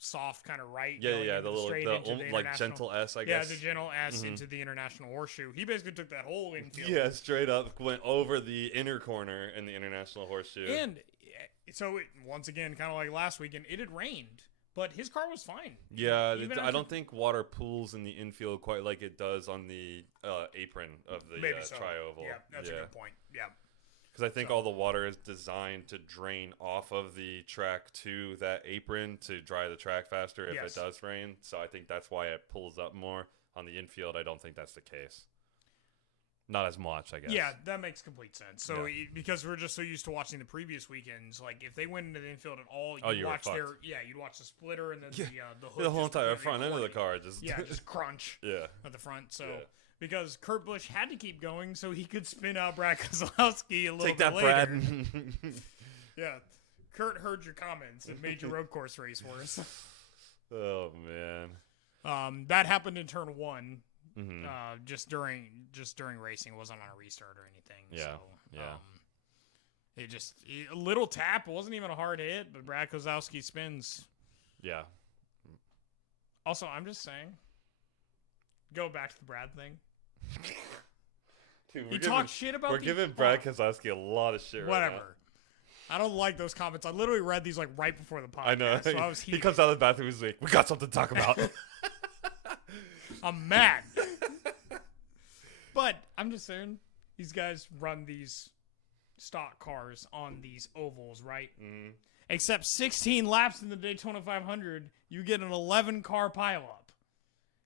soft kind of right. Yeah, the gentle S, I guess. Yeah, the gentle S into the International Horseshoe. He basically took that whole infield. Yeah, straight up went over the inner corner in the International Horseshoe. And so, once again, kind of like last weekend, it had rained. But his car was fine. Yeah, I don't think water pools in the infield quite like it does on the apron of the tri-oval. Yeah, that's a good point. Yeah. Because I think all the water is designed to drain off of the track to that apron to dry the track faster if it does rain. So I think that's why it pulls up more. On the infield, I don't think that's the case. Not as much, I guess. Yeah, that makes complete sense. So, because we're just so used to watching the previous weekends, like if they went into the infield at all, you'd watch you'd watch the splitter and then the hood. The whole entire front end of the car just just crunch. At the front. So because Kurt Busch had to keep going so he could spin out Brad Keselowski a little bit later. Brad. Yeah, Kurt heard your comments and made your road course race worse. Oh man. That happened in turn 1. Mm-hmm. Just during racing, it wasn't on a restart or anything. It just a little tap. It wasn't even a hard hit, but Brad Keselowski spins. Yeah. Also, I'm just saying, go back to the Brad thing. Dude, he talked shit about. We're giving Brad Keselowski a lot of shit. Whatever. Right now. I don't like those comments. I literally read these like right before the podcast. I know. So I was heated. He comes out of the bathroom. He's like, "We got something to talk about." I'm mad. But I'm just saying, these guys run these stock cars on these ovals, right? Mm-hmm. Except 16 laps in the Daytona 500, you get an 11-car pileup.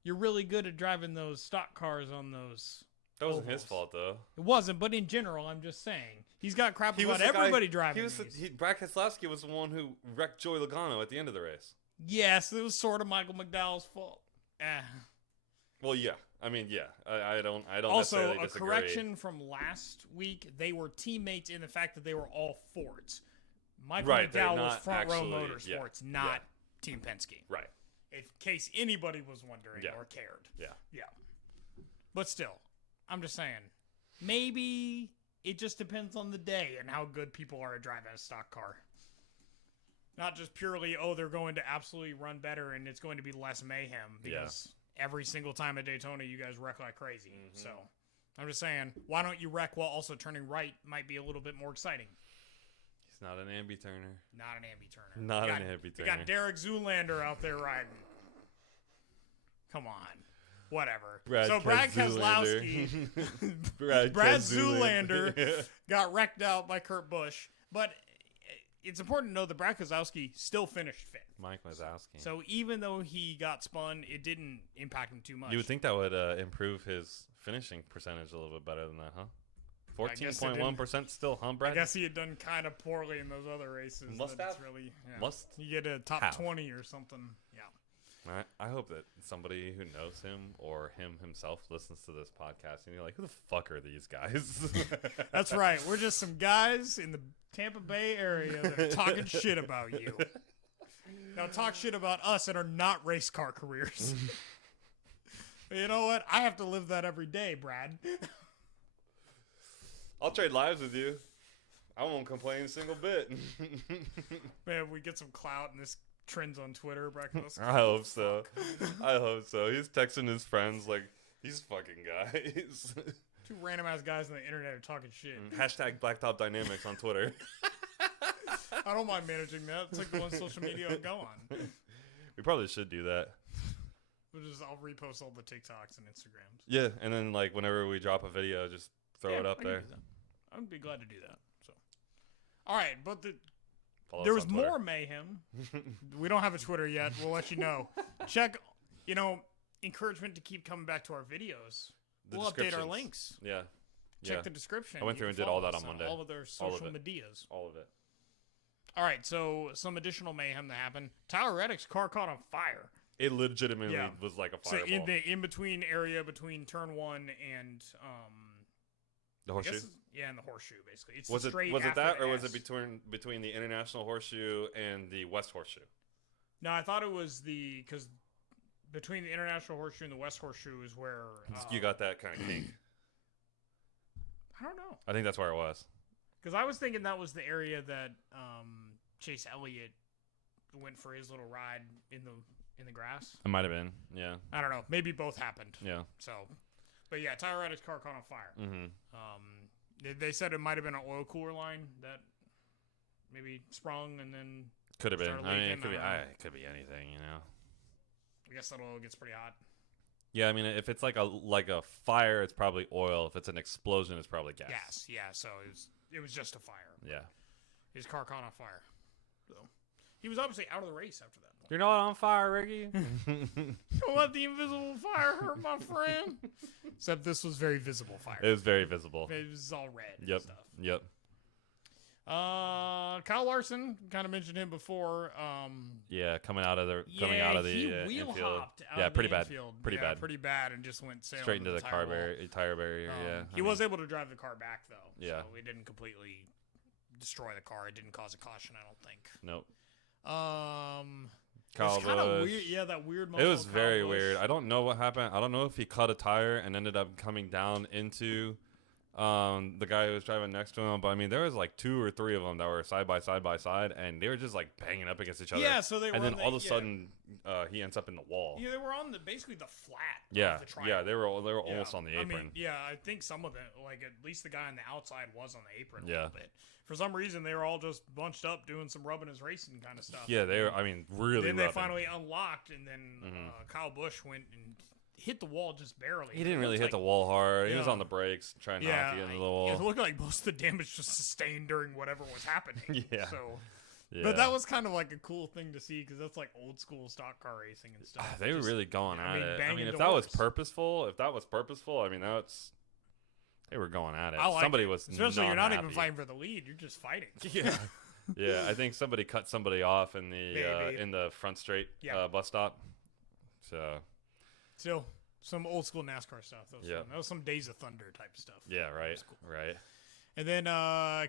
You're really good at driving those stock cars on those That wasn't ovals. his fault, though. It wasn't, but in general, I'm just saying. He's got crap about everybody driving these. Brad Keselowski was the one who wrecked Joey Logano at the end of the race. Yes, it was sort of Michael McDowell's fault. Well, yeah. I mean, yeah. I don't also, necessarily disagree. Also, a correction from last week, they were teammates in the fact that they were all Fords. Michael McDowell was Front Row Motorsports, not Team Penske. Right. In case anybody was wondering or cared. Yeah. But still, I'm just saying, maybe it just depends on the day and how good people are at driving a stock car. Not just purely, they're going to absolutely run better and it's going to be less mayhem because every single time at Daytona you guys wreck like crazy. Mm-hmm. So I'm just saying, why don't you wreck while also turning right might be a little bit more exciting. He's not an ambi-turner. Not an ambi-turner. Not an ambi-turner. We got Derek Zoolander out there riding. Come on. Whatever. Brad Keselowski, Brad Zoolander got wrecked out by Kurt Busch. But it's important to know that Brad Keselowski still finished fifth. Mike Wazowski. So even though he got spun, it didn't impact him too much. You would think that would improve his finishing percentage a little bit better than that, huh? 14.1% still, huh, Brad? I guess he had done kind of poorly in those other races. Must have. Really, yeah. Must. You get a top 20 or something. Yeah. I hope that somebody who knows him or him himself listens to this podcast and you're like, who the fuck are these guys? That's right. We're just some guys in the Tampa Bay area that are talking shit about you. Now talk shit about us and our not race car careers. But you know what? I have to live that every day, Brad. I'll trade lives with you. I won't complain a single bit. Man, we get some clout in this trends on Twitter, Brad Keselowski. I hope so. I hope so. He's texting his friends like, these fucking guys. Two random ass guys on the internet are talking shit. Hashtag Blacktop Dynamics on Twitter. I don't mind managing that. It's like the one social media I go on. We probably should do that. I'll repost all the TikToks and Instagrams. Yeah, and then like whenever we drop a video, just throw it up there. I would be glad to do that. So, all right, but there was more mayhem. We don't have a Twitter yet. We'll let you know. Check, encouragement to keep coming back to our videos. We'll update our links. Yeah. Check the description. I went through and did all that on Monday. All of their social medias. All of it. All right, so some additional mayhem that happened. Tyler Reddick's car caught on fire. It legitimately was like a fireball. So in the in-between area between turn 1 and the horseshoe? And the horseshoe, basically. It's was straight it that, or was S. it between the International Horseshoe and the West Horseshoe? No, I thought it was because between the International Horseshoe and the West Horseshoe is where you got that kind of kink. I don't know. I think that's where it was. Because I was thinking that was the area that Chase Elliott went for his little ride in the grass. It might have been, yeah. I don't know. Maybe both happened. Yeah. So, but yeah, Tyler Reddick's car caught on fire. Mm-hmm. They said it might have been an oil cooler line that maybe sprung and then could have been. I mean, it could be anything, I guess that oil gets pretty hot. Yeah, I mean, if it's like a fire, it's probably oil. If it's an explosion, it's probably gas. Gas, yeah. So it was just a fire. Yeah. His car caught on fire. So he was obviously out of the race after that. You're not on fire, Ricky. Don't let the invisible fire hurt my friend. Except this was very visible fire. It was very visible. It was all red and stuff. Yep. Kyle Larson, kind of mentioned him before. Coming out of the he wheel infield. hopped out of pretty the bad. infield. Pretty bad, and just went sailing straight into the tire barrier. He was able to drive the car back though. Yeah, so it didn't completely destroy the car. It didn't cause a caution, I don't think. Nope. Kyle Busch. Kind of weird. Yeah, that weird moment. It was very weird. I don't know what happened. I don't know if he cut a tire and ended up coming down into the guy who was driving next to him. But I mean, there was like 2 or 3 of them that were side by side, and they were just like banging up against each other. Yeah, so they were. And then all of a sudden, he ends up in the wall. Yeah, they were on basically the flat. Yeah, of the triangle. yeah, they were almost on the apron. I think some of it, like at least the guy on the outside was on the apron a little bit. For some reason, they were all just bunched up doing some rubbing his racing kind of stuff. Yeah, they were. I mean, really. Then they finally unlocked, and then Kyle Busch went and hit the wall just barely. He didn't really hit the wall hard. He was on the brakes trying not to get into the wall. It looked like most of the damage was sustained during whatever was happening. Yeah. So, yeah. But that was kind of like a cool thing to see because that's like old school stock car racing and stuff. They were really going at it. I mean, if that was purposeful, I mean, they were going at it. Somebody was especially you're not even fighting for the lead. You're just fighting. Yeah. Yeah, I think somebody cut somebody off in the front straight bus stop. So. Still, some old school NASCAR stuff. That was some Days of Thunder type of stuff. Yeah, right, cool. Right. And then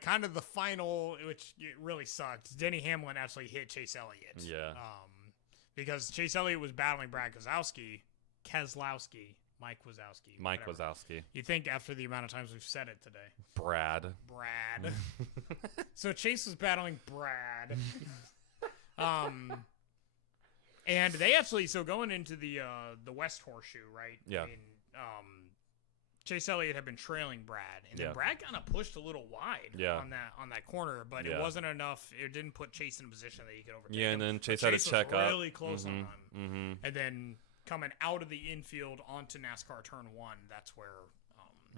kind of the final, which really sucked, Denny Hamlin actually hit Chase Elliott. Yeah. Because Chase Elliott was battling Brad Keselowski. Mike Wazowski. You think after the amount of times we've said it today. Brad. So Chase was battling Brad. And they actually, going into the West Horseshoe, right? Yeah. I mean, Chase Elliott had been trailing Brad, and then Brad kind of pushed a little wide on that corner, but it wasn't enough. It didn't put Chase in a position that he could overtake him. Yeah, and then Chase had to check was up. really close on him. And then coming out of the infield onto NASCAR Turn 1, that's where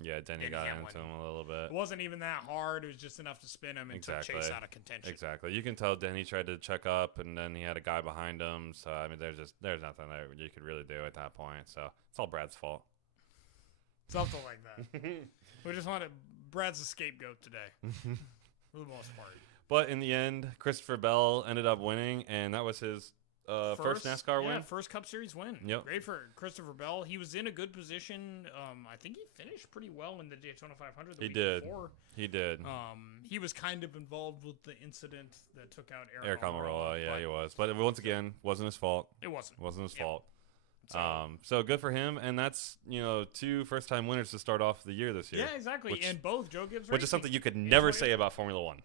Yeah, Denny got into him a little bit. It wasn't even that hard. It was just enough to spin him and took Chase out of contention. Exactly. You can tell Denny tried to check up, and then he had a guy behind him. So, I mean, there's nothing that you could really do at that point. So, it's all Brad's fault. Something like that. We just wanted Brad's a scapegoat today, for the most part. But in the end, Christopher Bell ended up winning, and that was his first NASCAR win. First Cup Series win. Yep. Great for Christopher Bell. He was in a good position. I think he finished pretty well in the Daytona 500 the week before. He did. He was kind of involved with the incident that took out Eric Almirola. Yeah, he was. But once again, wasn't his fault. It wasn't. Wasn't his fault. So good for him, and that's 2 first-time winners to start off the year this year. Yeah, exactly. And both Joe Gibbs Racing. Which is something you could never say about Formula One.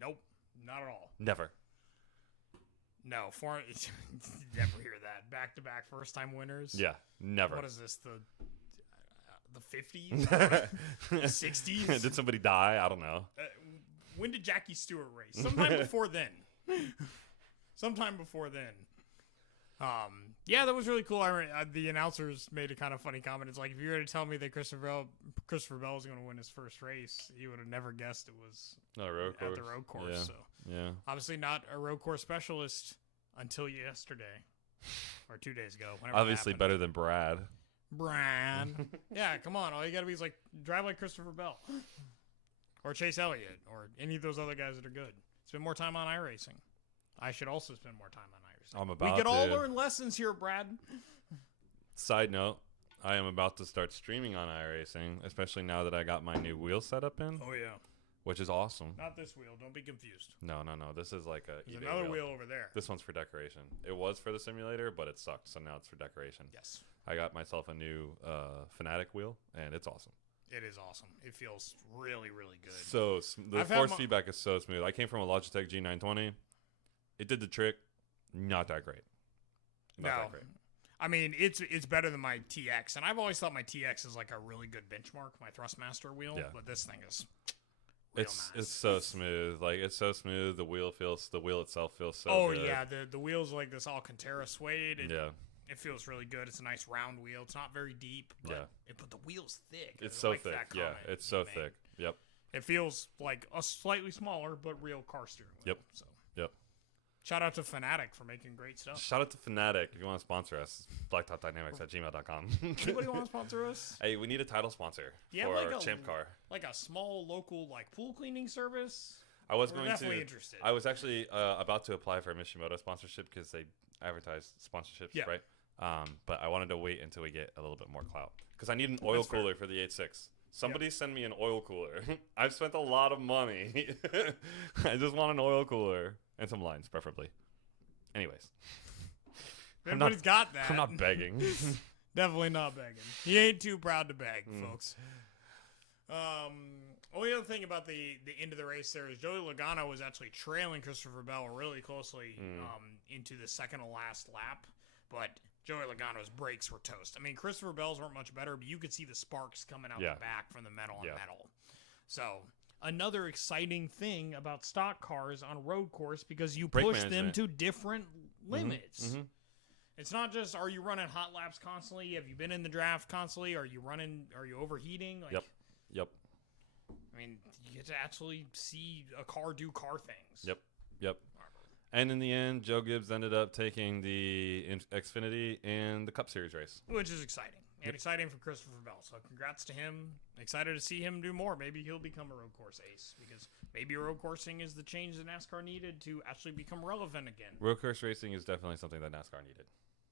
Nope, not at all. Never. No, never hear that. Back-to-back first-time winners. Yeah, never. What is this? The 50s, 60s? Did somebody die? I don't know. When did Jackie Stewart race? Sometime before then. Yeah, that was really cool. The announcers made a kind of funny comment. It's like, if you were to tell me that Christopher Bell was going to win his first race, he would have never guessed it was at the road course. Yeah. So yeah, obviously not a road course specialist until yesterday or 2 days ago. Obviously better than Brad. Yeah, come on. All you got to be is like drive like Christopher Bell or Chase Elliott or any of those other guys that are good. Spend more time on iRacing. I should also spend more time on iRacing. We could all learn lessons here, Brad. Side note, I am about to start streaming on iRacing, especially now that I got my new wheel setup in. Oh, yeah. Which is awesome. Not this wheel. Don't be confused. No. This is like There's another wheel over there. This one's for decoration. It was for the simulator, but it sucked, so now it's for decoration. Yes. I got myself a new Fanatic wheel, and it's awesome. It is awesome. It feels really, really good. So the force feedback is so smooth. I came from a Logitech G920. It did the trick. Not that great. Not that great. I mean, it's better than my TX, and I've always thought my TX is like a really good benchmark, my Thrustmaster wheel. Yeah. But this thing is nice. It's so smooth. Like, it's so smooth. The wheel itself feels so good. Oh yeah, the wheel's like this Alcantara suede. It feels really good. It's a nice round wheel. It's not very deep, but the wheel's thick. It's so thick. Yeah, it's so thick. Yep. It feels like a slightly smaller but real car steering wheel. Yep. So. Yep. Shout out to Fanatic for making great stuff. Shout out to Fanatic. If you want to sponsor us, blacktopdynamics@gmail.com. Anybody want to sponsor us? Hey, we need a title sponsor for our Champ car. Like a small local pool cleaning service? We're definitely interested. I was actually about to apply for a Mishimoto sponsorship because they advertise sponsorships, right? But I wanted to wait until we get a little bit more clout because I need an oil cooler for the 8.6. Somebody send me an oil cooler. I've spent a lot of money. I just want an oil cooler and some lines, preferably. Anyways, everybody's got that. I'm not begging. Definitely not begging. He ain't too proud to beg, folks. Only other thing about the end of the race there is Joey Logano was actually trailing Christopher Bell really closely into the second to last lap, but Joey Logano's brakes were toast. I mean, Christopher Bell's weren't much better, but you could see the sparks coming out the back from the metal on metal. So, another exciting thing about stock cars on a road course because you push them to different limits. Mm-hmm. It's not just, are you running hot laps constantly? Have you been in the draft constantly? Are you overheating? Yep. I mean, you get to actually see a car do car things. Yep. And in the end, Joe Gibbs ended up taking the Xfinity and the Cup Series race. Which is exciting. And exciting for Christopher Bell. So congrats to him. Excited to see him do more. Maybe he'll become a road course ace. Because maybe road coursing is the change that NASCAR needed to actually become relevant again. Road course racing is definitely something that NASCAR needed.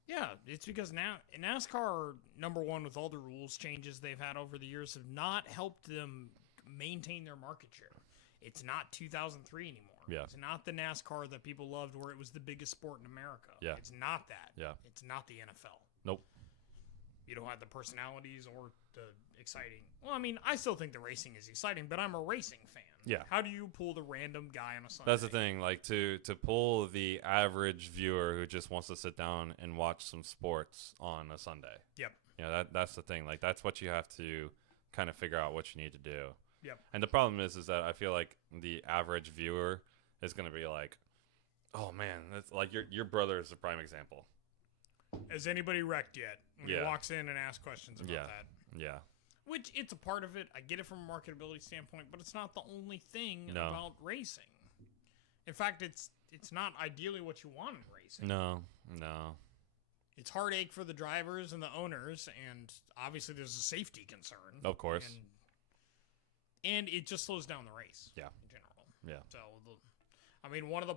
Yeah, it's because now NASCAR, number one, with all the rules changes they've had over the years, have not helped them maintain their market share. It's not 2003 anymore. Yeah. It's not the NASCAR that people loved where it was the biggest sport in America. Yeah. It's not that. Yeah. It's not the NFL. Nope. You don't have the personalities or the exciting. Well, I mean, I still think the racing is exciting, but I'm a racing fan. Yeah. How do you pull the random guy on a Sunday? That's the thing. Like, to pull the average viewer who just wants to sit down and watch some sports on a Sunday. Yep. That's the thing. Like, that's what you have to kind of figure out what you need to do. Yep. And the problem is that I feel like the average viewer is going to be like, oh man, that's like your brother is a prime example. Has anybody wrecked yet? When he walks in and asks questions about that. Yeah. Which, it's a part of it. I get it from a marketability standpoint, but it's not the only thing about racing. In fact, it's not ideally what you want in racing. No. It's heartache for the drivers and the owners, and obviously there's a safety concern. Of course. And it just slows down the race. Yeah. In general. Yeah. So, one of the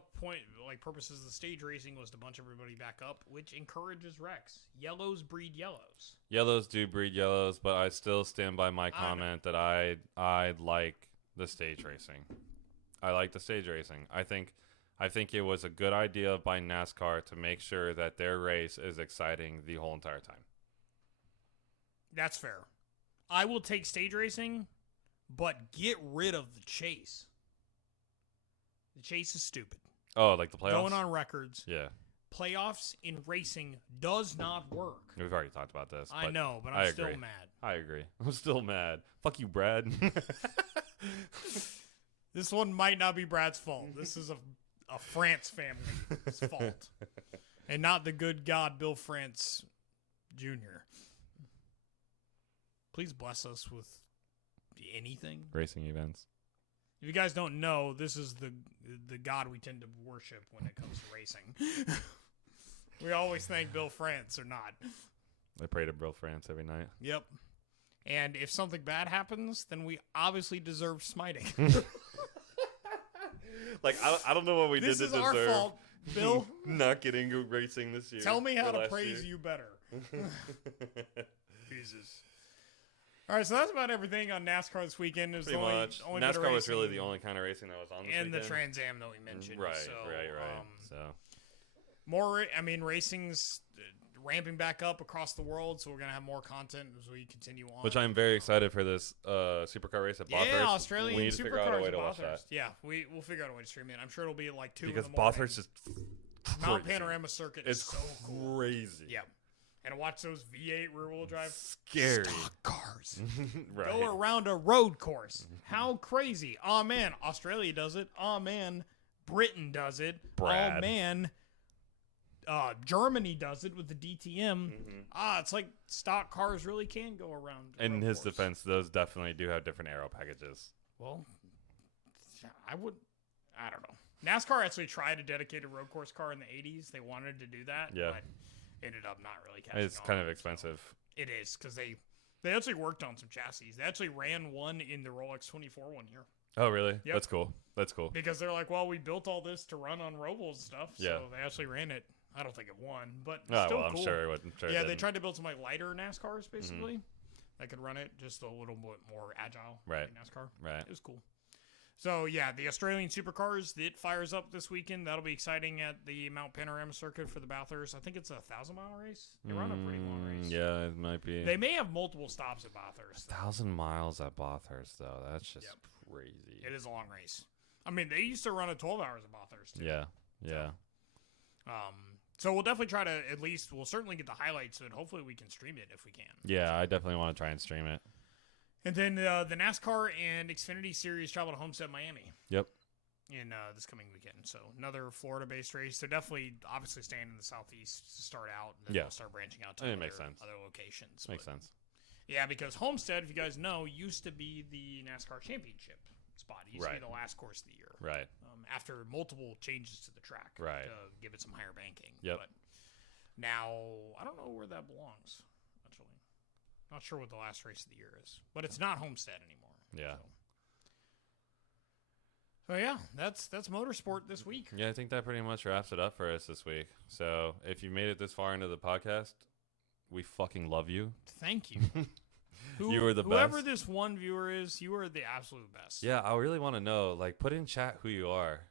purposes of the stage racing was to bunch everybody back up, which encourages wrecks. Yellows breed yellows. Yellows do breed yellows, but I still stand by my comment that I like the stage racing. I like the stage racing. I think it was a good idea by NASCAR to make sure that their race is exciting the whole entire time. That's fair. I will take stage racing, but get rid of the chase. The chase is stupid. Oh, like the playoffs? Going on records. Yeah. Playoffs in racing does not work. We've already talked about this. I know, but I'm still mad. I agree. I'm still mad. Fuck you, Brad. This one might not be Brad's fault. This is a France family's fault. And not the good God, Bill France Jr. Please bless us with anything. Racing events. If you guys don't know, this is the God we tend to worship when it comes to racing. We always thank Bill France or not. I pray to Bill France every night. Yep. And if something bad happens, then we obviously deserve smiting. Like, I don't know what we did to deserve. This is our fault, Bill. Not getting racing this year. Tell me how to praise you better. Jesus. All right, so that's about everything on NASCAR this weekend. Pretty much. NASCAR was really the only kind of racing that was on this weekend. And the Trans Am that we mentioned. Right. Racing's ramping back up across the world, so we're going to have more content as we continue on. Which I'm very excited for this supercar race at Bathurst. Yeah, Australian we need to figure out a way to watch that. Yeah, we'll figure out a way to stream it. I'm sure it'll be at like 2 because in the morning. Bathurst is Mount Panorama Circuit is so cool. Crazy. Yeah. And watch those V8 rear-wheel drive scary stock cars right. go around a road course. How crazy. Oh, man, Australia does it. Oh, man, Britain does it. Brad. Oh, man, Germany does it with the DTM. It's like stock cars really can go around. In his defense, those definitely do have different aero packages. Well, I don't know. NASCAR actually tried a dedicated road course car in the 80s. They wanted to do that. Yeah. But ended up not really catching on. It's kind of expensive. So it is, because they actually worked on some chassis. They actually ran one in the Rolex 24 one year. Oh, really? Yep. That's cool. Because they're like, well, we built all this to run on Robles and stuff. So yeah. they actually ran it. I don't think it won, but still cool. I'm sure it wouldn't. Yeah, they tried to build some like lighter NASCARs, basically. That could run it just a little bit more agile. Right. Like NASCAR. Right. It was cool. So, yeah, the Australian Supercars, it fires up this weekend. That'll be exciting at the Mount Panorama Circuit for the Bathurst. I think it's a 1,000-mile race. They run a pretty long race. Yeah, it might be. They may have multiple stops at Bathurst. 1,000 miles at Bathurst, though. That's just crazy. It is a long race. I mean, they used to run at 12 hours at Bathurst, too. Yeah. So we'll definitely try to we'll certainly get the highlights, and hopefully we can stream it if we can. Yeah, I definitely want to try and stream it. And then the NASCAR and Xfinity Series travel to Homestead, Miami. Yep. In this coming weekend. So another Florida-based race. They're definitely obviously staying in the Southeast to start out, and then they'll start branching out to other locations. Makes sense. Yeah, because Homestead, if you guys know, used to be the NASCAR championship spot. It used to be the last course of the year. Right. After multiple changes to the track. Right. To give it some higher banking. Yep. But now, I don't know where that belongs. Not sure what the last race of the year is, but it's not Homestead anymore. Yeah. So yeah, that's Motorsport this week. Yeah, I think that pretty much wraps it up for us this week. So if you made it this far into the podcast, we fucking love you. Thank you. You were the best. Whoever this one viewer is, you are the absolute best. Yeah, I really want to know. Like, put in chat who you are.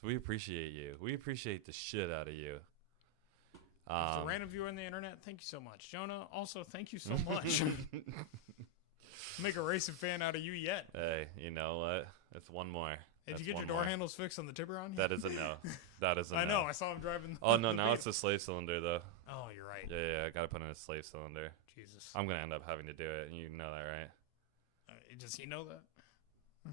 So we appreciate you. We appreciate the shit out of you. If it's a random viewer on the internet, thank you so much. Jonah, also, thank you so much. Make a racing fan out of you yet. Hey, you know what? It's one more. Did you get your door handles fixed on the Tiburon? That is a no. That is a no. I know. I saw him driving. Oh, no. Now it's a slave cylinder, though. Oh, you're right. Yeah. I got to put in a slave cylinder. Jesus. I'm going to end up having to do it. You know that, right? Does he know that?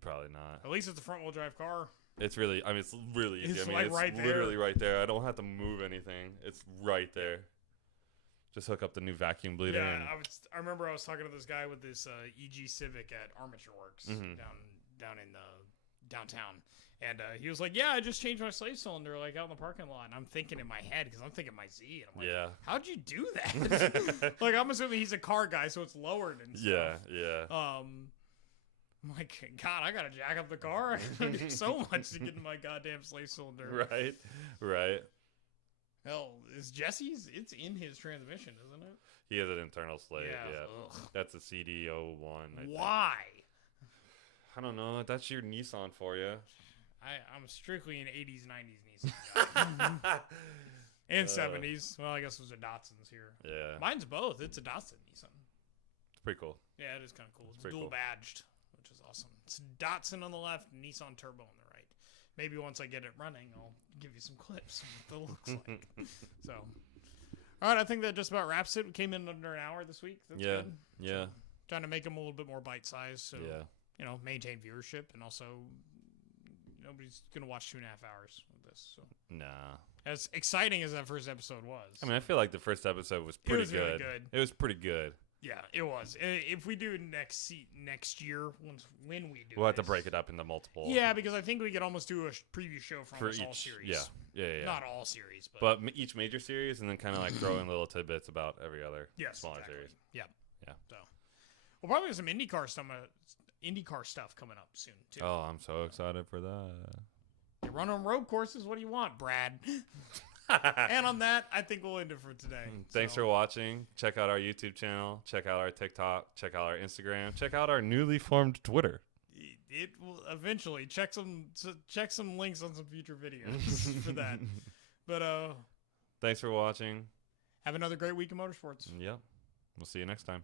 Probably not. At least it's a front-wheel drive car. It's really easy. It's I mean, like it's literally right there. I don't have to move anything. It's right there. Just hook up the new vacuum bleeder. Yeah, I remember I was talking to this guy with this EG Civic at Armature Works down in downtown. And he was like, yeah, I just changed my slave cylinder like out in the parking lot. And I'm thinking in my head, because I'm thinking my Z. And I'm like, how'd you do that? Like, I'm assuming he's a car guy, so it's lowered and stuff. Yeah. I'm like, God, I got to jack up the car. I do so much to get in my goddamn slave cylinder. Right. Hell, is Jesse's? It's in his transmission, isn't it? He has an internal slave, yeah. That's a CD01. Why? I don't know. That's your Nissan for you. I'm strictly an 80s, 90s Nissan guy. And 70s. Well, I guess those are Datsuns here. Yeah. Mine's both. It's a Datsun Nissan. It's pretty cool. Yeah, it is kind of cool. It's dual badged, which is awesome. It's Datsun on the left, Nissan Turbo on the right. Maybe once I get it running, I'll give you some clips of what it looks like. So, all right, I think that just about wraps it. We came in under an hour this week. That's good. Yeah. So, trying to make them a little bit more bite-sized. So, maintain viewership, and also nobody's going to watch 2.5 hours with this. So. Nah. As exciting as that first episode was. I mean, I feel like the first episode was pretty good. Really good. It was pretty good. Yeah, it was. If we do next year, when we do, we'll have to break it up into multiple. Yeah, because I think we could almost do a preview show for each all series. Yeah. Not all series, but each major series, and then kind of like throw in little tidbits about every other smaller series. Yeah. So we'll probably have some IndyCar stuff coming up soon too. Oh, I'm so excited for that. You run on road courses. What do you want, Brad? And on that, I think we'll end it for today. Thanks for watching. Check out our YouTube channel. Check out our TikTok. Check out our Instagram. Check out our newly formed Twitter. It will eventually check some links on some future videos for that. But thanks for watching. Have another great week of motorsports. Yep. We'll see you next time.